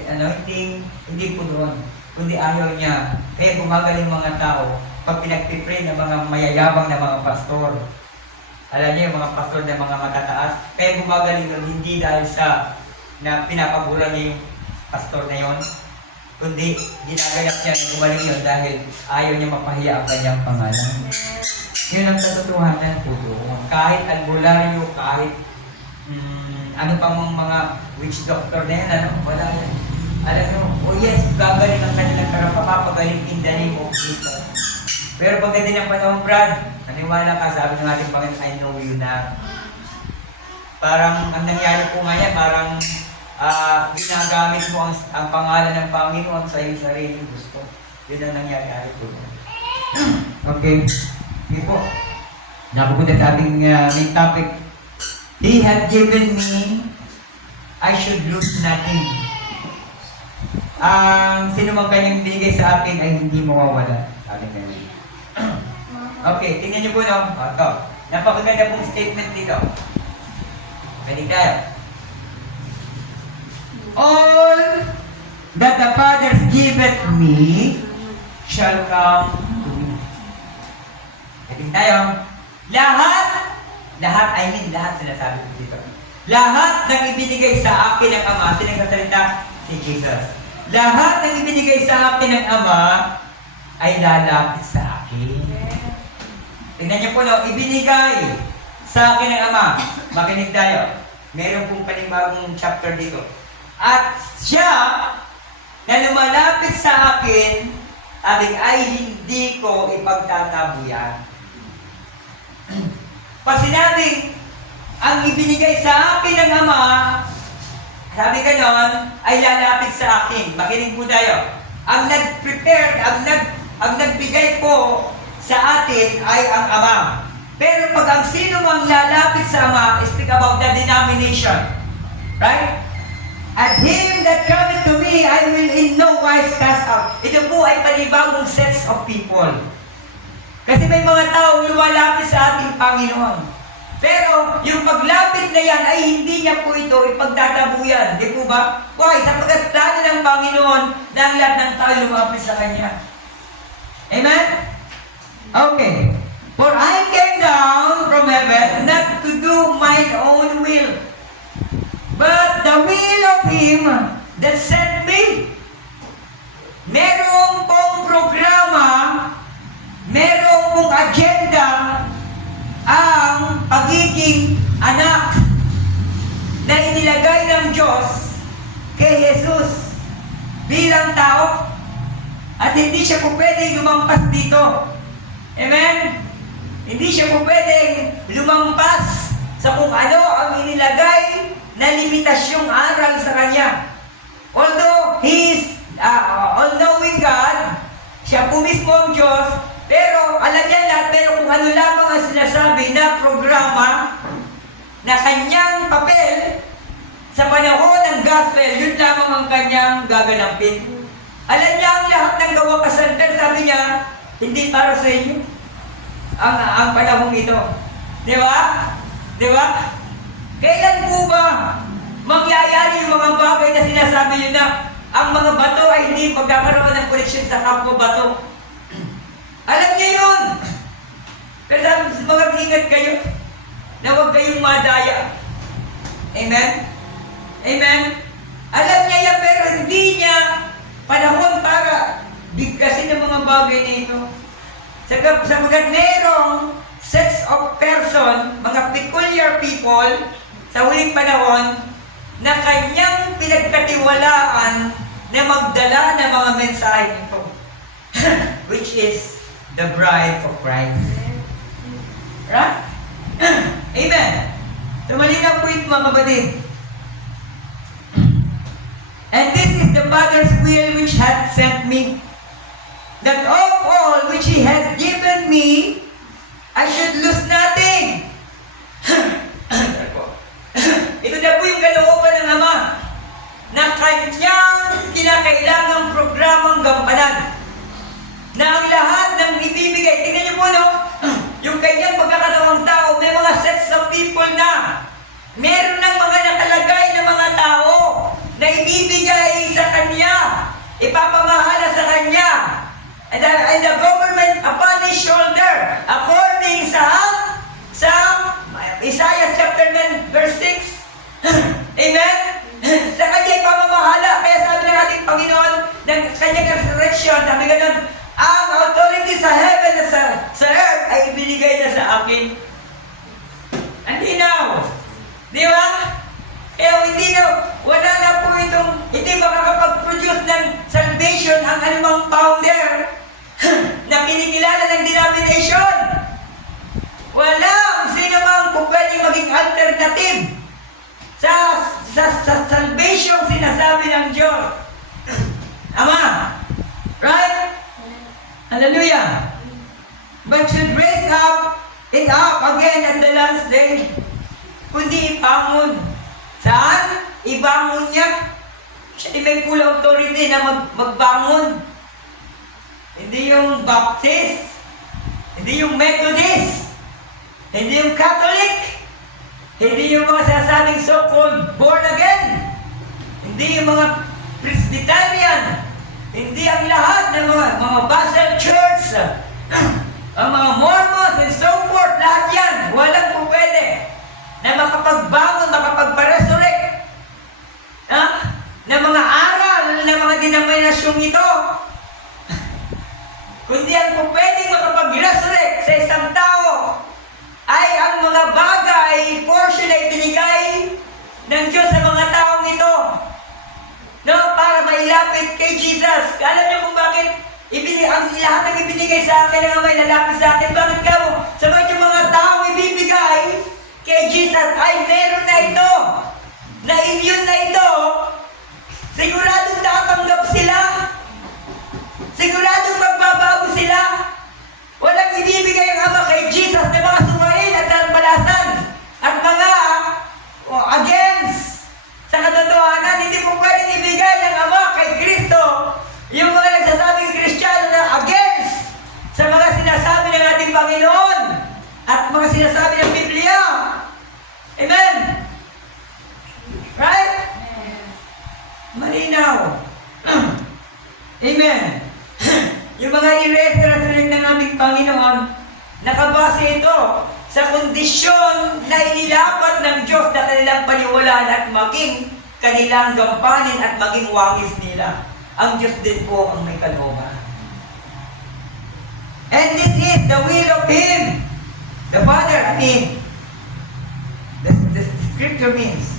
anointing, hindi po doon. Kundi ayaw niya. Kaya gumagaling mga tao pag pinagpipray ng mga mayayabang na mga pastor. Alam niyo yung mga pastor na mga matataas, kaya gumagaling yun hindi dahil sa na pinapaguran niya yung pastor na yon, kundi ginagayak niya na gumaling yun dahil ayaw niya mapahiya ang kanyang pangalan. Yun ang katotohanan po doon. Kahit albularyo, kahit ano pang mga witch doctor na yan, wala yan. Alam niyo, oh yes, gagaling ang kanilang karapapapagaling in the name of Jesus. Pero pagdating ng panahon, Brad, naniwala ka, sabi ng ating Panginoon, I know you na. Parang ang nangyari po nga yan, parang ginagamit mo ang pangalan ng Panginoon sa iyong sariling gusto. Yun ang nangyari po. Okay. Sige po. Nakapunta sa ating main topic. He had given me, I should lose nothing. Ang sino mang kanyang binigay sa akin ay hindi mawawala. Sabi ngayon. Okay, tingnan niyo po no. Ito. Napakaganda pong statement dito. Balik tayo. All that the Father giveth me shall come to me. Balik tayo. Lahat, I mean lahat sinasabi ko dito. Lahat ng ibinigay sa akin ng Ama, sinagsasalita si Jesus. Lahat ng ibinigay sa akin ng Ama ay lalapit sa akin. Tingnan niyo po, no? Ibinigay sa akin ng Ama. Makinig tayo. Meron pong panibagong chapter dito. At siya na lumalapit sa akin, ay hindi ko ipagtatabuyan. Pag sinabing, ang ibinigay sa akin ng Ama, sabi ganon, ay lalapit sa akin. Makinig po tayo. Ang nag-prepare, ang nagbigay po sa atin ay ang Ama. Pero pag ang sino mang lalapit sa Ama, speak about the denomination. Right? At him that cometh to me, I will in no wise cast out. Ito po ay panibagong sets of people. Kasi may mga tao lumalapit sa ating Panginoon. Pero yung paglapit na yan ay hindi niya po ito ipagtatabuyan. Di po ba? Why? Sapagkat plano ng Panginoon na ang lahat ng tao lumapit sa Kanya. Amen? Okay. For I came down from heaven not to do mine own will, but the will of Him that sent me. Merong pong programa, merong pong agenda ang pagiging anak na inilagay ng Diyos kay Jesus bilang tao at hindi siya po pwedeng lumampas dito. Amen? Hindi siya po pwedeng lumampas sa kung ano ang inilagay na limitasyong aral sa Kanya. Although He is all-knowing God, siya po mismo ang Diyos, pero alam niya lahat, pero kung ano lamang ang sinasabi na programa na Kanyang papel sa panahon ng gospel, yun lamang ang Kanyang gaganapin. Alam niya ang lahat ng gawakasan, pero sabi niya, hindi para sa inyo ang panahon ito. Di ba? Di ba? Kailan po ba mangyayari yung mga bagay na sinasabi niyo na ang mga bato ay hindi pagkakaroon ng koneksyon sa kapwa bato? Alam niya yun. Pero sabi, mag-ingat kayo na huwag kayong madaya. Amen? Amen? Alam niya yan, pero hindi niya panahon para bigkasin ng mga bagay na ito. Sapagkat merong sets of person, mga peculiar people, sa huling panahon, na kanyang pinagkatiwalaan na magdala ng mga mensahe nito. Which is the bride of Christ. Right? Amen. So malinaw po ito mga kapatid. And this is the Father's will which hath sent me, that of all which He hath given me, I should lose nothing. Ito na po yung kalooban ng Ama na kanyang kinakailangang programang gampanan. Na ang lahat ng ibibigay, tingnan niyo po no, yung kanyang pagkakatawang tao, may mga sets of people na. Meron ng mga nakalagay na mga tao na ibibigay sa kanya, ipapamahala sa kanya. And the government upon his shoulder, according sa Isaiah chapter 9, verse 6. Amen? Sa kanya ipamamahala. Kaya sabi ng ating Panginoon, ng kanyang resurrection, sabi ganun, ang authority sa heaven at sa earth ay ibinigay na sa akin. Ang linaw. Di ba? Kaya hindi na, wala na po itong, hindi makakapag-produce ng salvation ang anumang founder na kinikilala ng denomination. Wala sino mang kung pwedeng maging alternative sa salvation sinasabi ng Diyos. Ama. Right? Hallelujah. But should raise it up again at the last day. Kundi ibangon. Saan? Ibangon niya. Siya may full authority na magbangon. Hindi yung Baptist. Hindi yung Methodist. Hindi yung Catholic. Hindi yung mga sinasabing so-called born again. Hindi yung mga Presbyterian. Hindi ang lahat ng mga Basel Church. Ang mga Mormons and so forth. Lahat yan. Walang po pwede na makapagbangon, makapagpa-resurrect na mga aral ng mga denominasyong ito. Kundi ang po pwedeng makapag-resurrect sa isang tao ay ang mga bagay, portion na ibinigay ng Diyos sa mga taong ito. No, para mailapit kay Jesus. Alam niyo kung bakit ang lahat ng ibinigay sa akin ng may lalapit sa akin? Bakit ka mo? Sabat yung mga taong ibibigay kay Jesus ay meron na ito. Na immune na ito. Siguradong tatanggap sila. Siguradong magbabago sila. Walang ibibigay ang Ama kay Jesus na mga sumain at talbalasan at mga against sa katotohanan. Hindi po pwedeng ibigay ng Ama kay Kristo yung mga nagsasabing Kristiyano na against sa mga sinasabi ng ating Panginoon at mga sinasabi ng Biblia. Amen? Right? Malinaw. Amen. Yung mga i-reference ng aming Panginoon, nakabase ito sa kondisyon na inilapat ng Diyos na kanilang paniwalaan at maging kanilang gampanin at maging wangis nila. Ang Diyos din po ang may kalooban. And this is the will of Him, the Father, the scripture means,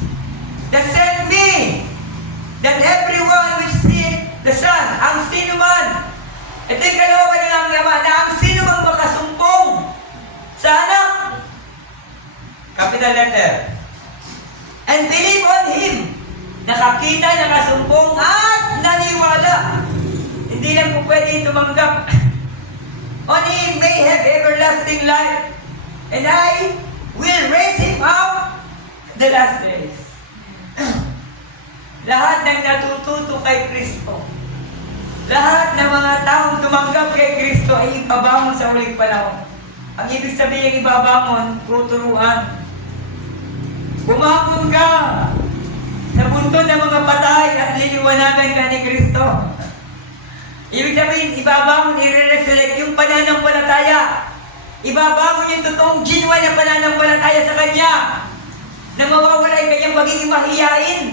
that sent me, that everyone which seeth the Son, ang sino man, ito yung kalooban ng aming Ama, na ang sino mang makasumpong sa Anak, capital letter, and believe on Him, nakakita, nakasumpong, at naniwala. Hindi lang po pwede tumanggap. On Him may have everlasting life, and I will raise Him up the last days. Lahat ng natututo kay Kristo, lahat ng mga taong tumanggap kay Kristo ay ibabangon sa huling panahon. Ang ibig sabihin ng ibabangon, tuturuan. Bumangon ka sa buntod ng mga patay at liliwanagan ka ni Kristo. Ibig sabihin, ibabangon, i-resurrect yung pananampalataya. Ibabangon yung totoong genuine na pananampalataya sa Kanya. Na mawawala yung kanyang magiging mahiyain.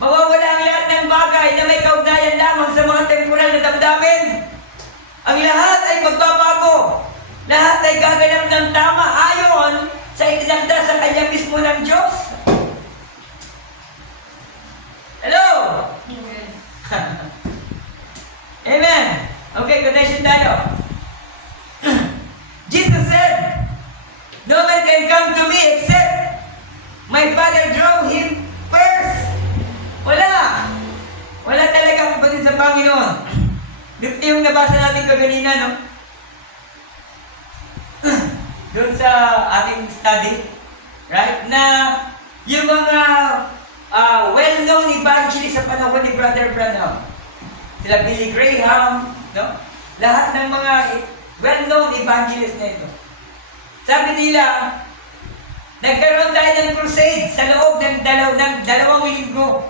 Mawawala ang lahat ng bagay na may kaugnayan lamang sa mga temporal na damdamin. Ang lahat ay magbabago. Lahat ay gaganap ng tama ayon sa itinakda sa Kanya mismo ng Diyos. Hello? Amen. Okay, connection tayo. can come to me except my Father draw him first. Wala. Wala talaga kapatid sa Panginoon. Ito yung nabasa natin kaganina, no? Doon sa ating study, right? Na yung mga well-known evangelists sa panahon ni Brother Branham, sila Billy Graham, no? Lahat ng mga well-known evangelists na ito. Sabi nila, nagkaroon tayo ng crusade sa loob ng dalawang linggo.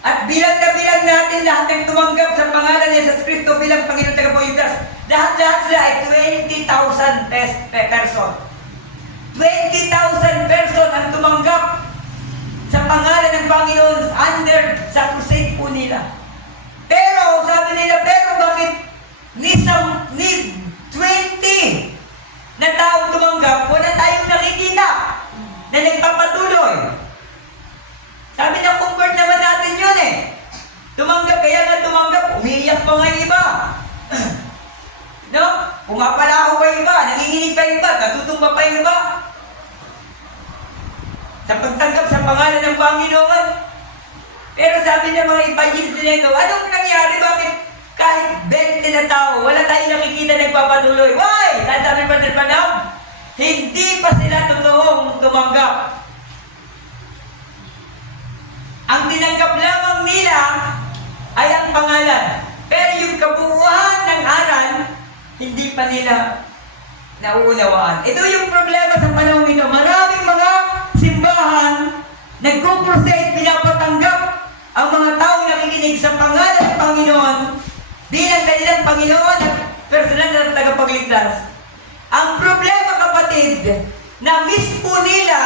At bilang na bilang natin lahat ng tumanggap sa pangalan ni Jesus Cristo bilang Panginoon Tagapagligtas. Lahat sila ay 20,000 person. 20,000 person ang tumanggap sa pangalan ng Panginoon under sa crusade po nila. Pero, sabi nila, pero bakit ni 20 na taong tumanggap, wala tayong nakikita na nagpapatuloy. Sabi na, convert naman natin yun eh. Tumanggap, kaya nga tumanggap, umiiyak pa nga yung iba. No? Pumapalaho pa yung iba, nanginginig pa yung iba, natutumba pa yung iba. Sa pagtanggap sa pangalan ng Panginoon. Pero sabi ng mga evangelist nito, anong nangyari? Bakit kahit 20 na tao, wala tayong nakikita nagpapatuloy? Why? Sabi pa rin Branham, hindi pa sila totoong tumanggap. Ang tinanggap lamang nila ay ang pangalan. Pero yung kabuuan ng aral, hindi pa nila nauunawaan. Ito yung problema sa panahon ito. Maraming mga simbahan, nag-crusade, pinapatanggap ang mga taong nakikinig sa pangalan ng Panginoon bilang kanilang Panginoon at personal na tagapagligtas. Ang problema, kapatid, na miss po nila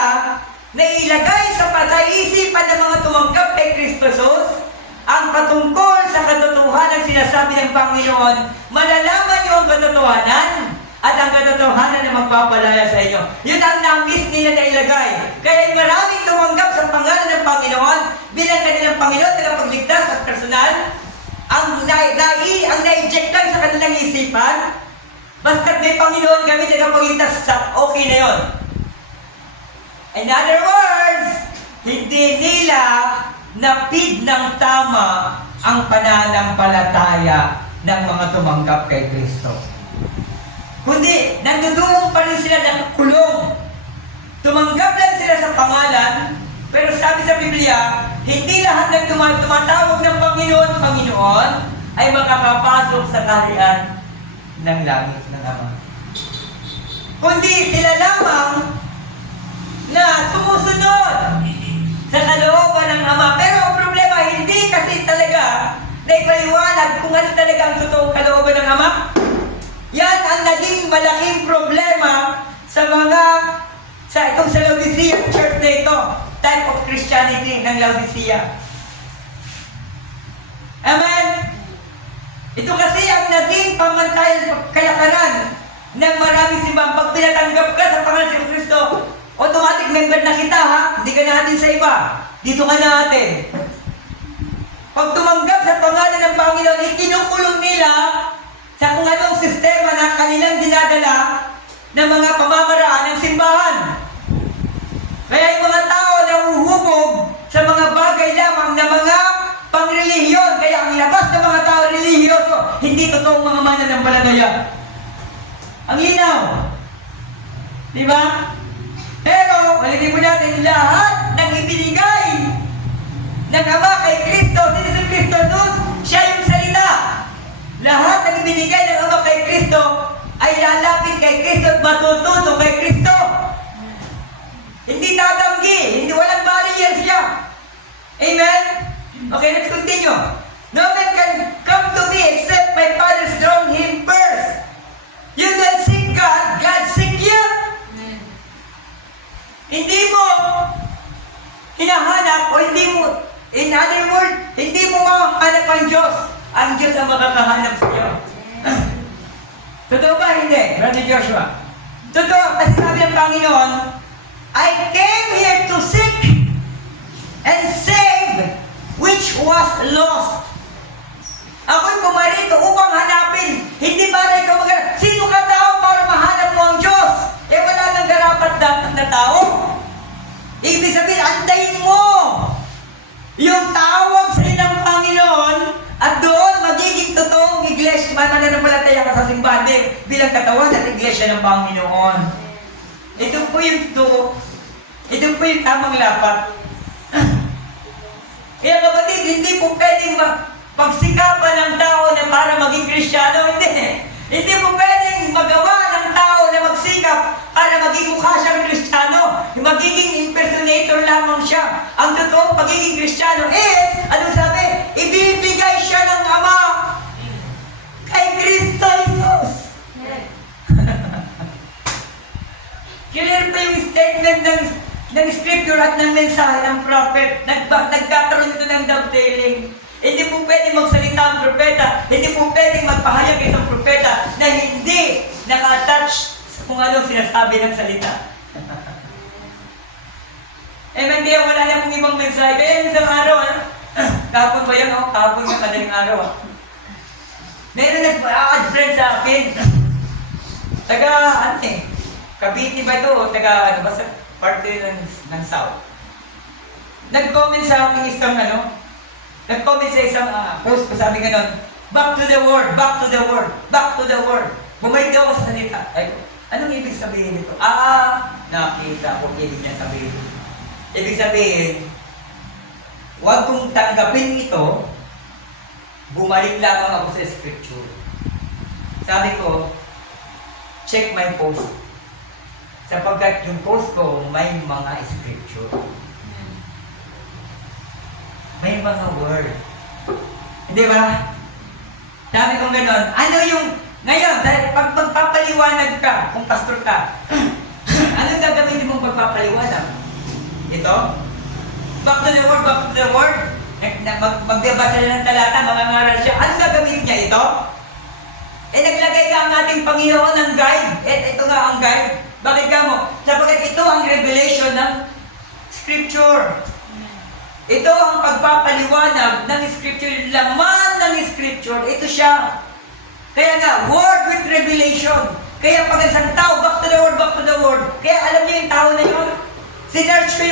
na ilagay sa pag-iisipan ng mga tumanggap kay Kristo Jesus ang patungkol sa katotohanan sinasabi ng Panginoon. Malalaman niyo ang katotohanan at ang katotohanan na magpapalaya sa inyo. Yun ang na-miss nila na ilagay. Kaya maraming tumanggap sa pangalan ng Panginoon bilang kanilang Panginoon tagapagligtas at personal. Ang na-eject lang sa kanilang isipan, basta't may Panginoon kami tagapagligtas, okay na yun. In other words, hindi nila napid ng tama ang pananampalataya ng mga tumanggap kay Kristo. Kundi, nandoon pa rin sila nakakulong. Tumanggap lang sila sa pangalan, pero sabi sa Biblia, hindi lahat ng tumatawag ng Panginoon ay makakapasok sa kaharian ng langit ng Ama. Kundi sila lamang na sumusunod sa kalooban ng Ama. Pero ang problema, hindi kasi talaga naipaliwanag kung ano talaga ang totoong kalooban ng Ama. Yan ang naging malaking problema sa itong sa Laodicea Church na ito, type of Christianity ng Laodicea. Amen? Ito kasi ang naging pamantayan kalakaran ng maraming simbahan. Pag pinatanggap ka sa pangalan ng Kristo, automatic member na kita, ha? Hindi ka natin sa iba. Dito ka natin. Pag tumanggap sa pangalan ng Panginoon, ikinukulong nila sa kung anong sistema na kanilang dinadala ng mga pamamaraan ng simbahan. Kaya yung mga tao na uhubog sa mga bagay lamang na mga pangrelihiyon. Kaya ang labas ng mga tao relihiyoso, hindi totoong mga mananampalataya. Ang linaw. Di ba? Pero, ulitin mo natin, lahat ng ibinigay ng Ama kay Kristo, si Kristo Jesus, siya yung salita. Lahat ng ibinigay ng Ama kay Kristo ay lalapit kay Kristo at matututo kay Kristo. Hindi tatanggi, hindi walang barrier siya. Amen? Okay, let's continue. No man can come to me except my Father's drawn him first. You don't seek God, God seek you. Hindi mo hinahanap o hindi mo, in other words, hindi mo makahanap ang Diyos. Ang Diyos ang makakahanap sa iyo. Totoo ba? Hindi, Brother Joshua. Totoo, kasi sabi ng Panginoon, I came here to seek and save which was lost. Ako'y pumarito upang hanapin. Hindi para ikaw sino ka tao para mahanap mo ang Diyos? Eh wala nang garapat sumasaya ka sa simbahan bilang katawan at iglesia ng Panginoon. Ito po yung totoo. Ito po yung tamang lapat. Kaya kapatid, hindi po pwedeng pagsikapan ng tao na para maging Kristiyano. Hindi. Hindi po pwedeng magawa ng tao na magsikap para maging mukha siyang Kristiyano. Magiging impersonator lamang siya. Ang totoong pagiging Kristiyano is, anong sabi? Ibibigay siya ng Ama kay Kristo Jesus. Clear pa yung statement ng scripture at ng mensahe ng prophet. Nagkakaroon ito ng dovetailing. Hindi po pwedeng magsalita ang propeta. Hindi po pwedeng magpahayag isang propeta na hindi naka-attach sa kung anong sinasabi ng salita. Amen. Kaya wala na pong ibang mensahe. Kaya isang araw, kahapon ba yun? Kahapon yung madaling araw. Meron nag-add friend sa akin. Cavite ba ito? Basta parte ng South. Nag-comment sa akin nag-comment sa isang post ko, sabi ganon, back to the word, back to the word, back to the word. Bumalik daw ako sa salita. Ay, anong ibig sabihin nito? Nakita ko ibig niya sabihin. Ibig sabihin, huwag kong tanggapin ito, bumalik lamang ako sa scripture. Sabi ko, check my post. Sapagkat yung post ko, may mga scripture. May mga word. Hindi ba? Sabi kong gano'n, ano yung, ngayon, pag magpapaliwanag ka, kung pastor ka, anong gagawin mong pagpapaliwanag? Ito? Back to the word, back to the word. Magbabasa na ng talata, mangangaral siya. Anong gagawin niya ito? Naglagay ka ang ating Panginoon ng guide. Ito nga ang guide. Bakit ka mo? Sapagkat ito ang revelation ng Scripture. Ito ang pagpapaliwanag ng Scripture, laman ng Scripture, ito siya. Kaya nga, word with revelation. Kaya pag isang tao, back to the word, back to the word. Kaya alam niyo yung tao na yun? Sinearch ko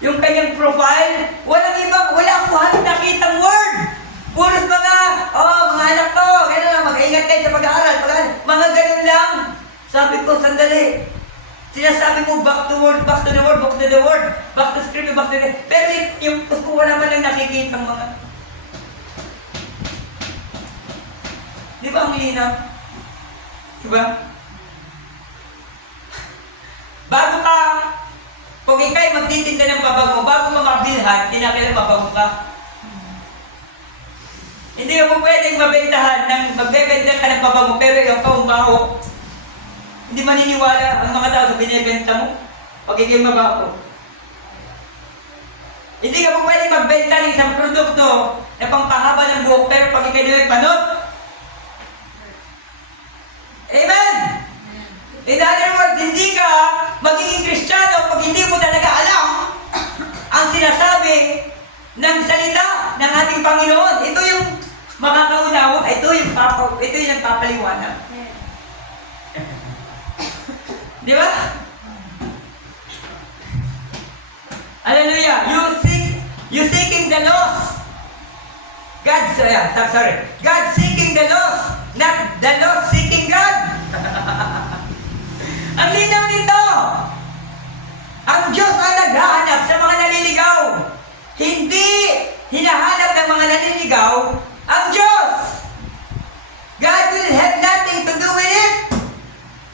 yung kanyang profile, wala akong halos nakitang word. Puros mga anak ko, kaya lang, mag-ingat kayo sa pag-aaral. Mga ganun lang. Sabi ko, sandali. Sinasabi mo, back to word, back to the word, back to the word, back to scripture, back to the... Pero yung kung wala man lang nakikita mga... Di ba ang linaw? Di ba? Bago ka, kung ikay magtitinda ng pabango, bago ka makabilhan, kinakailan mabango ka. Hindi mo pwedeng mabentahan magbebenta ka ng pabango, pero ikaw ang baho. Hindi maniniwala ang mga tao sa binibenta mo. Pagiging mabaho. Hindi ka po pwedeng magbenta ng isang produkto na pangpahaba ng buhok, pero pag ikay nila'y panot. Amen! In other words, hindi ka magiging Kristiyano pag hindi mo talaga alam ang sinasabi ng salita ng ating Panginoon. Ito yung makakaunawa, ito yung nagpapaliwanag. Di ba? Hallelujah! You seeking the lost. God seeking the lost, not the lost seeking God. Ang linaw nito. Ang Diyos ang naghahanap sa mga naliligaw. Hindi hinahanap ng mga naliligaw ang Diyos. God will have nothing to do with it.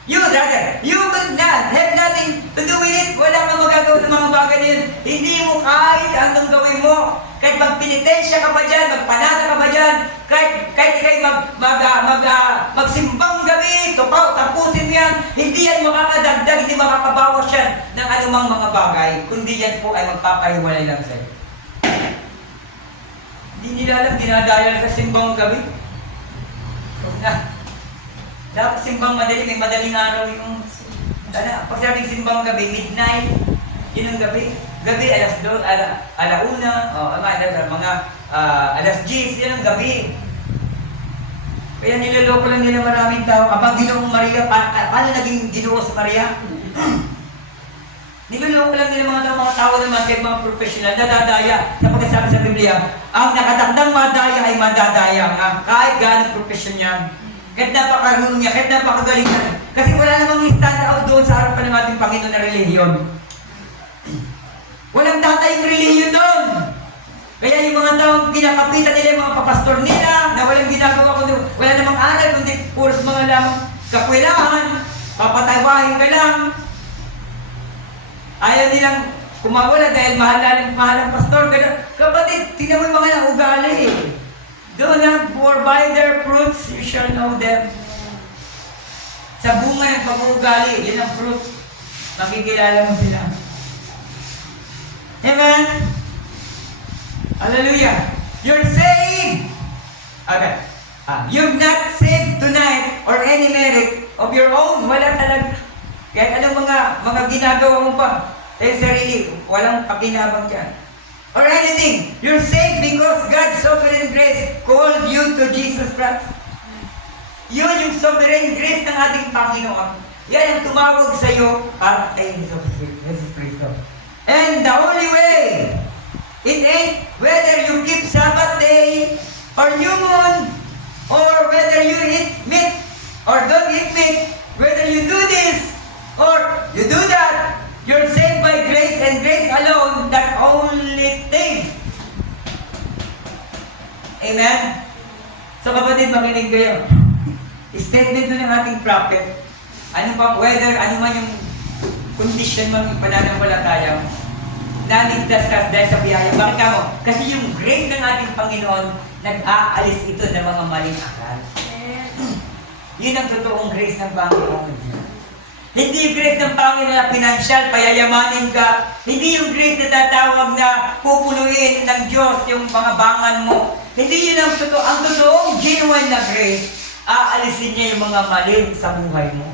You will not have nothing to do with it. Wala kang magagawa sa mga bagay na yun. Hindi mo kahit anong gawin mo. Kahit magpinitensya ka pa dyan, magpanata ka pa dyan, kahit ikay magsimbang gabi, tapusin mo yan, hindi yan makakadagdag, hindi makakabawas yan ng anumang mga bagay, kundi yan po ay magpapahiwalay lang sa'yo. Hindi nila alam, dinadaya sa simbang gabi. Dapat simbang madali, may madaling araw yung... Pag sabing simbang gabi, midnight, yun ang gabi. Gabi, alas 2, alauna, alas 10, yun ang gabi. Kaya niloloko lang nila maraming tao. Abang Ginoong Maria, paano naging Ginoo si Maria? Niloloko lang nila mga tao naman, kahit mga professional, nadadaya. Sapagkat sabi sa Biblia, ang nakatakdang madaya ay madadaya nga, kahit gaano profesyon yan. kahit napakarunong niya, kahit napakagaling niya. Kasi wala namang stand out doon sa harapan ng ating Panginoon na relihiyon. Walang tatayong relihiyon doon. Kaya yung mga taong pinakapitan nila, yung mga papastor nila, na walang ginagawa kundi wala namang aral, kundi puros mga lamang kakwilahan, papatawahin ka lang. Ayaw nilang kumawala dahil mahal ang pastor. Kapatid, tingnan mo yung mga naugali eh. Doon na, for by their fruits, you shall know them. Sa bunga ng pag-uugali, yun ang fruit. Makikilala mo sila. Amen? Hallelujah. You're saved. Okay. You've not saved tonight or any merit of your own. Wala talaga. Kahit anong mga ginagawa mo pa. Sarili, walang pakinabang dyan. Or anything. You're saved because God's sovereign grace called you to Jesus Christ. Yun yung sovereign grace ng ating Panginoon. Yan ang tumawag sa iyo para kay Jesus Cristo. And the only way, it ain't whether you keep Sabbath day or new moon, or whether you eat meat or don't eat meat, whether you do this or you do that, you're saved by grace and grace alone, that only thing. Amen? So kapatid, makinig kayo. Statement ng ating prophet, ano bang weather, ano man yung condition mo ng pananampalataya, naligtas ka dahil sa biyaya. Bakit ka mo? Kasi yung grace ng ating Panginoon, nag-aalis ito ng mga maling akal. Yun ang totoong grace ng Panginoon. Hindi yung grace ng Panginoon na pinansyal, payayamanin ka. Hindi yung grace na tatawag na pupunuin ng Diyos yung mga bangan mo. Hindi yun ang totoo. Ang totoong genuine na grace, aalisin niya yung mga mali sa buhay mo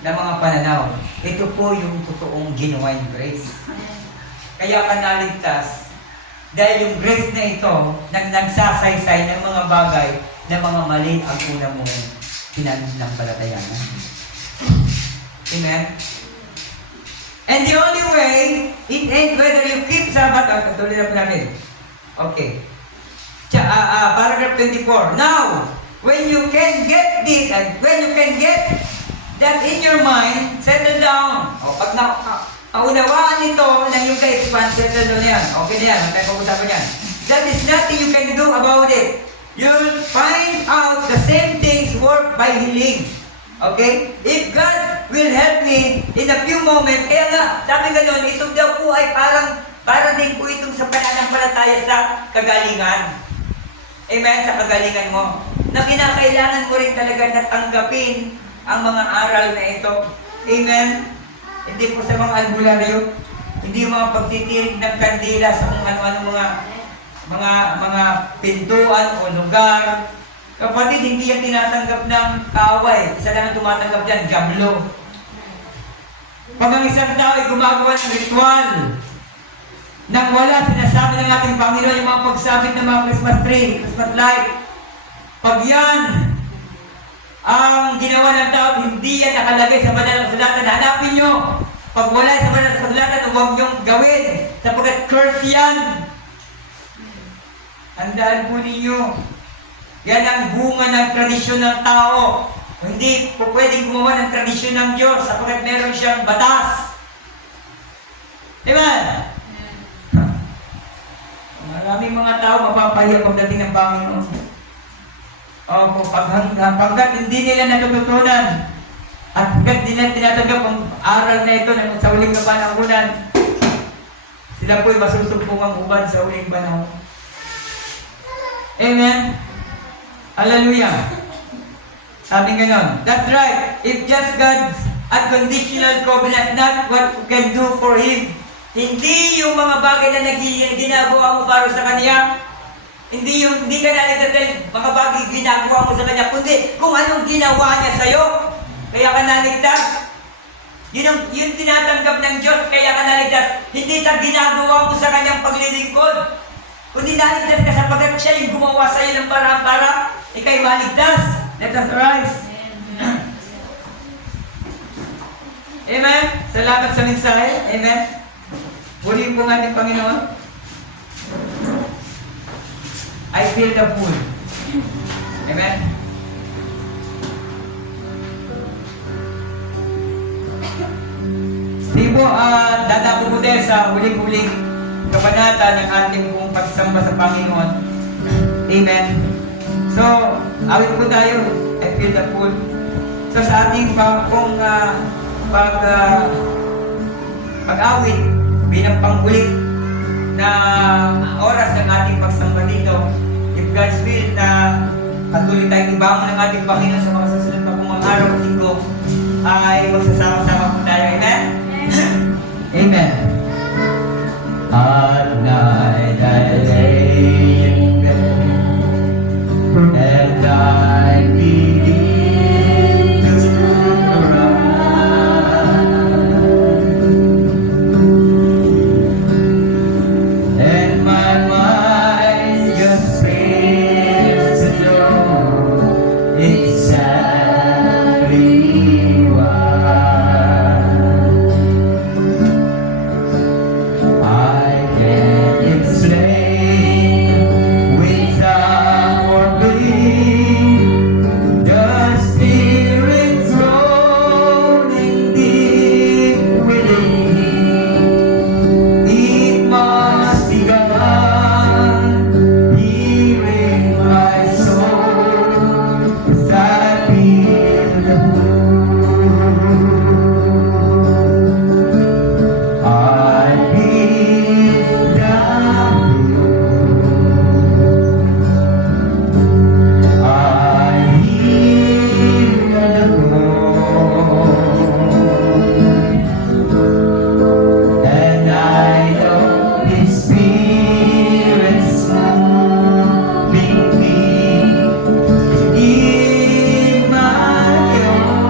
na mga pananaw. Ito po yung totoong genuine grace. Kaya ka naligtas dahil yung grace na ito nagsasaysay ng mga bagay na mga mali ang una mong pinanampalatayanan. Amen? And the only way, it ain't whether you keep Sabbath. Tuloy na po natin. Okay. Paragraph 24. Now, when you can get this, and when you can get that in your mind, settle down. O, pag naunawaan ito ng yung ka-expand, settle down yan. Okay na yan, matay pag-usapan yan. That is nothing you can do about it. You'll find out the same things work by healing. Okay? If God will help me in a few moments, kaya nga, sabi gano'n, ito daw po ay parang din po itong sa pananampalataya sa kagalingan. Amen? Sa kagalingan mo. Na kinakailangan mo rin talaga na tanggapin ang mga aral na ito. Amen? Hindi po sa mga albularyo, hindi yung mga pagtitirig ng kandila sa kung ano-ano mga pintuan o lugar. Kapatid, hindi yan tinatanggap ng kaaway. Isa lang ang tumatanggap dyan, gablo. Pag ang isang tao ay gumagawa ng ritual, nang wala sinasabi ng ating Panginoon yung mga pagsabit ng mga Christmas tree, Christmas light, pag yan ang ginawa ng tao, hindi yan nakalagay sa banal ng kasulatan. Hanapin nyo. Pag wala sa banal ng kasulatan, huwag nyong gawin. Sapagkat curse yan. Handaan po ninyo. Yan ang bunga ng tradisyon ng tao. Hindi po pwedeng gumawa ng tradisyon ng Diyos sapagkat meron siyang batas. Amen? Maraming mga tao mapapahiya pagdating ng Panginoon. Opo, pagkat hindi nila natututunan at pagkat hindi nila tinatanggap ang aral na ito sa uling na panahunan, sila po'y masusumpong ang uban sa uling panahon. Amen? Hallelujah. Sabi ganon. That's right. If just God's unconditional covenant, not what you can do for Him. Hindi yung mga bagay na ginagawa mo para sa Kanya. Hindi ka naligtas dahil mga bagay ginagawa mo sa Kanya, kundi kung anong ginawa Niya sa'yo. Kaya ka naligtas. Yun tinatanggap ng Diyos, kaya ka naligtas. Hindi sa ginagawa mo sa Kanyang paglilingkod. Kundi naligtas ka sapagkat Siya yung gumawa sa'yo ng parang para ika'y maligtas. Let us rise. Amen? Salamat sa mensahe. Amen? Purihin po nga ng Panginoon. I feel the full. Amen? Sige po, dadako po tayo sa huling-huling kabanata ng ating pong pagsamba sa Panginoon. Amen. So, awit po tayo. I feel the food. So, sa ating pag-awit bilang panghuling na oras ng ating pagsamba dito, if God's will na patuloy tayong ibangon ng ating Panginoon sa mga susunod na mga araw at linggo, ay magsasama-sama po tayo. Amen? Amen. At night I lay in bed and I begin to cry, and my mind just seems to know exactly why I can't explain without warbling the spirits rolling deep within me. It must be God healing my soul as I feel the I feel down, I hear the call, and I know His Spirit's moving me to give my all.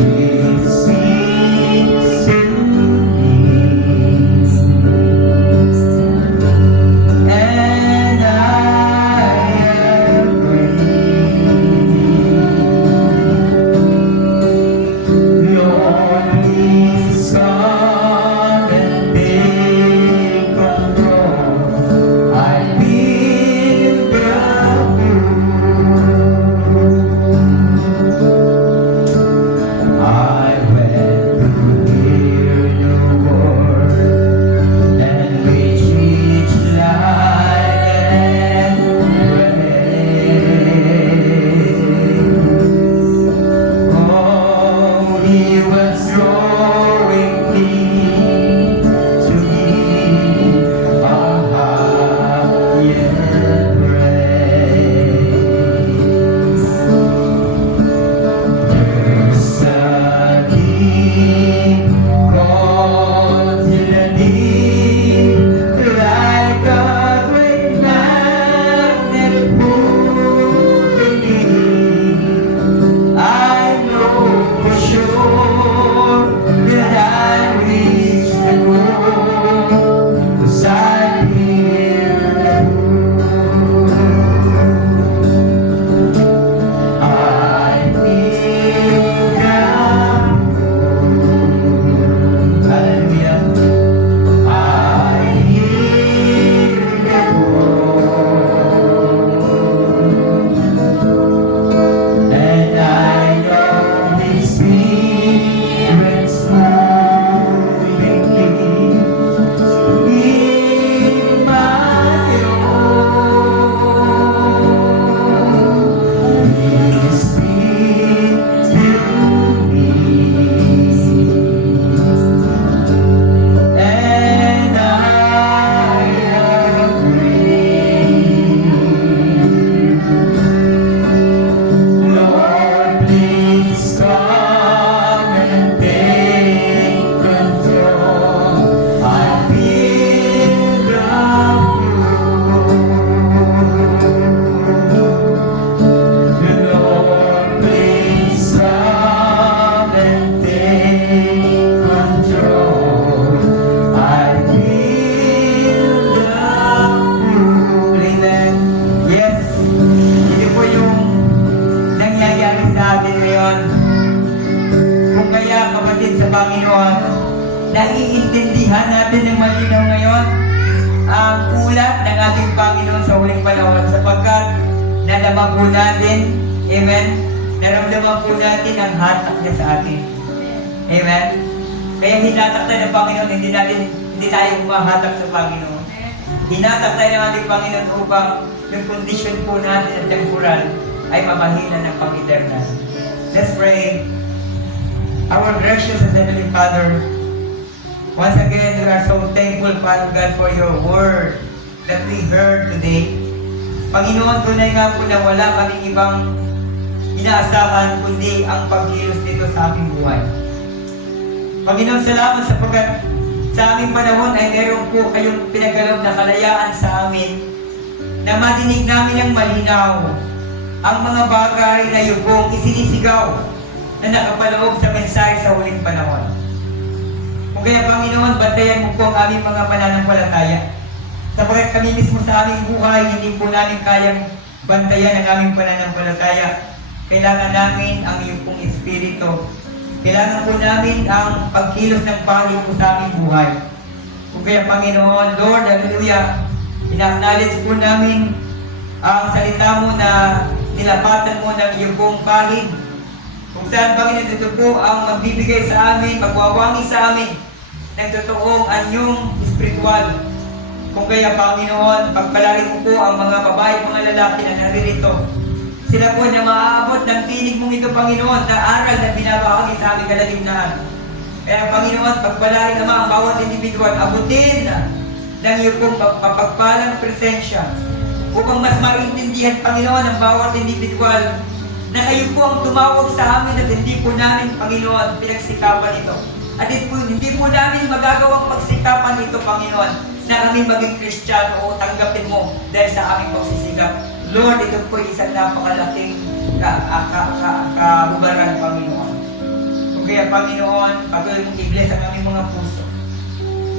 He speaks to me, and I agree. Lord, please come and take control. I feel the I went to hear your word and reach each line and praise. Oh, He was drawing me to give a higher praise. There's a deep call to the deep, like a great magnet pulling me. I know for sure that I reach the goal, 'cause I hear the I feel down. Hallelujah. I hear the call, and I know His Spirit's moving me to give my all. He speaks to me, and I agree. Lord, please come and take control. I feel the Lord, please come and take control. I feel the Amen. Yes, ito po yung nangyayari sa atin ngayon. Kung kaya kapatid sa Panginoon, naiintindihan natin ng malinaw ngayon ang ulat ng ating Panginoon sa huling panahon sapagkat nalaman po natin, amen, naramdaman po natin ang hatak niya sa atin. Amen? Kaya hinatak tayo ng Panginoon, hindi tayo umahatak sa Panginoon. Hinatak tayo ng ating Panginoon upang yung condition po natin sa temporal ay mapahilan ng pang-eternal. Let's pray. Our gracious and heavenly Father, once again, we are so thankful, Father God, for your word that we heard today. Panginoon, tunay nga po na wala kaming ibang inaasahan kundi ang pagkilos nito sa aming buhay. Panginoon, salamat sapagkat sa aming panahon ay meron po kayong pinagkaloob na kalayaan sa amin na madinig namin ang malinaw ang mga bagay na iyong pong isinisigaw na nakapaloob sa mensahe sa huling panahon. Kung kaya, Panginoon, bantayan mo po ang aming mga pananampalataya. Sapagkat kami mismo sa aming buhay, hindi po namin kayang bantayan ang aming pananampalataya. Kailangan namin ang iyong pong Espiritu. Kailangan po namin ang pagkilos ng pangil po sa aming buhay. Kung kaya, Panginoon, Lord, hallelujah, ina-acknowledge po namin ang salita mo na nilapatan mo ng iyong pong pahig. Kung saan, Panginoon, ito po ang magbibigay sa amin, magwawangi sa amin ng totoong anyong spiritual. Kung kaya, Panginoon, pagpalain mo po ang mga babae at mga lalaki na naririto. Sila po na maaabot ng tinig mong ito, Panginoon, na aral na binabahagi sa aming kalagimnaan. Kaya, Panginoon, pagpalain naman ang bawat individual, abutin ng iyong pong mapagpalang presensya upang mas maintindihan, Panginoon, ang bawat individual na kayo po ang tumawag sa amin at hindi po namin, Panginoon, pinagsikapan ito. At hindi po namin magagawang pagsikapan ito, Panginoon, na kami maging Kristiyano o tanggapin mo dahil sa aming pagsisikap. Lord, ito po isang napakalaking kahubaran, Panginoon. Kung kaya, Panginoon, patuloy mong i-bless ang aming mga puso.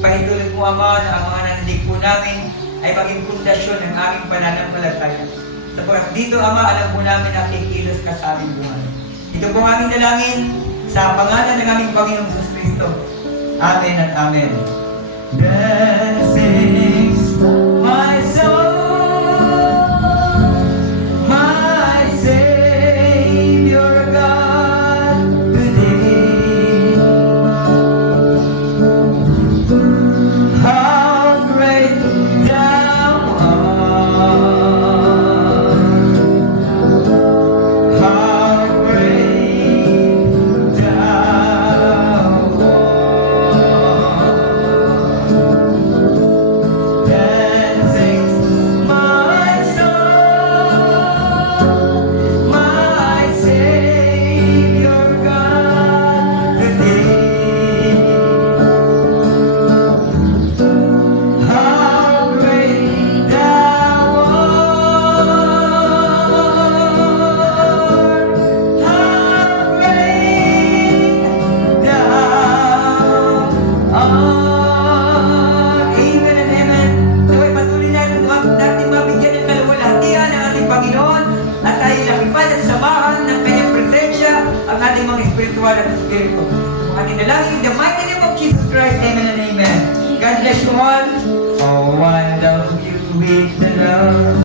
Pahitulog mo, Ama, na ang mga nandig po namin ay maging pundasyon ng aming pananampalataya. Sapagkat dito, Ama, alam po namin na kikilos ka sa aming buhay. Ito po ang aming dalangin sa pangalan ng aming Panginoong Jesus Kristo. Amen at Amen. Then sings my soul, my Savior God, today. How great thou art, how great thou art. Then sings my soul, my Savior God, today. How great thou art, how great thou art. Amen and amen. Naway patuloy natin mabigyan ng kaluwalhatian ng ating Panginoon at tayo lakipad at samahan ng kanyang presensya ang ating mga espiritual at espiritu. Ang ating dalangin in the mighty name of Jesus Christ. Amen and amen. God bless you all. Oh, I love you with the love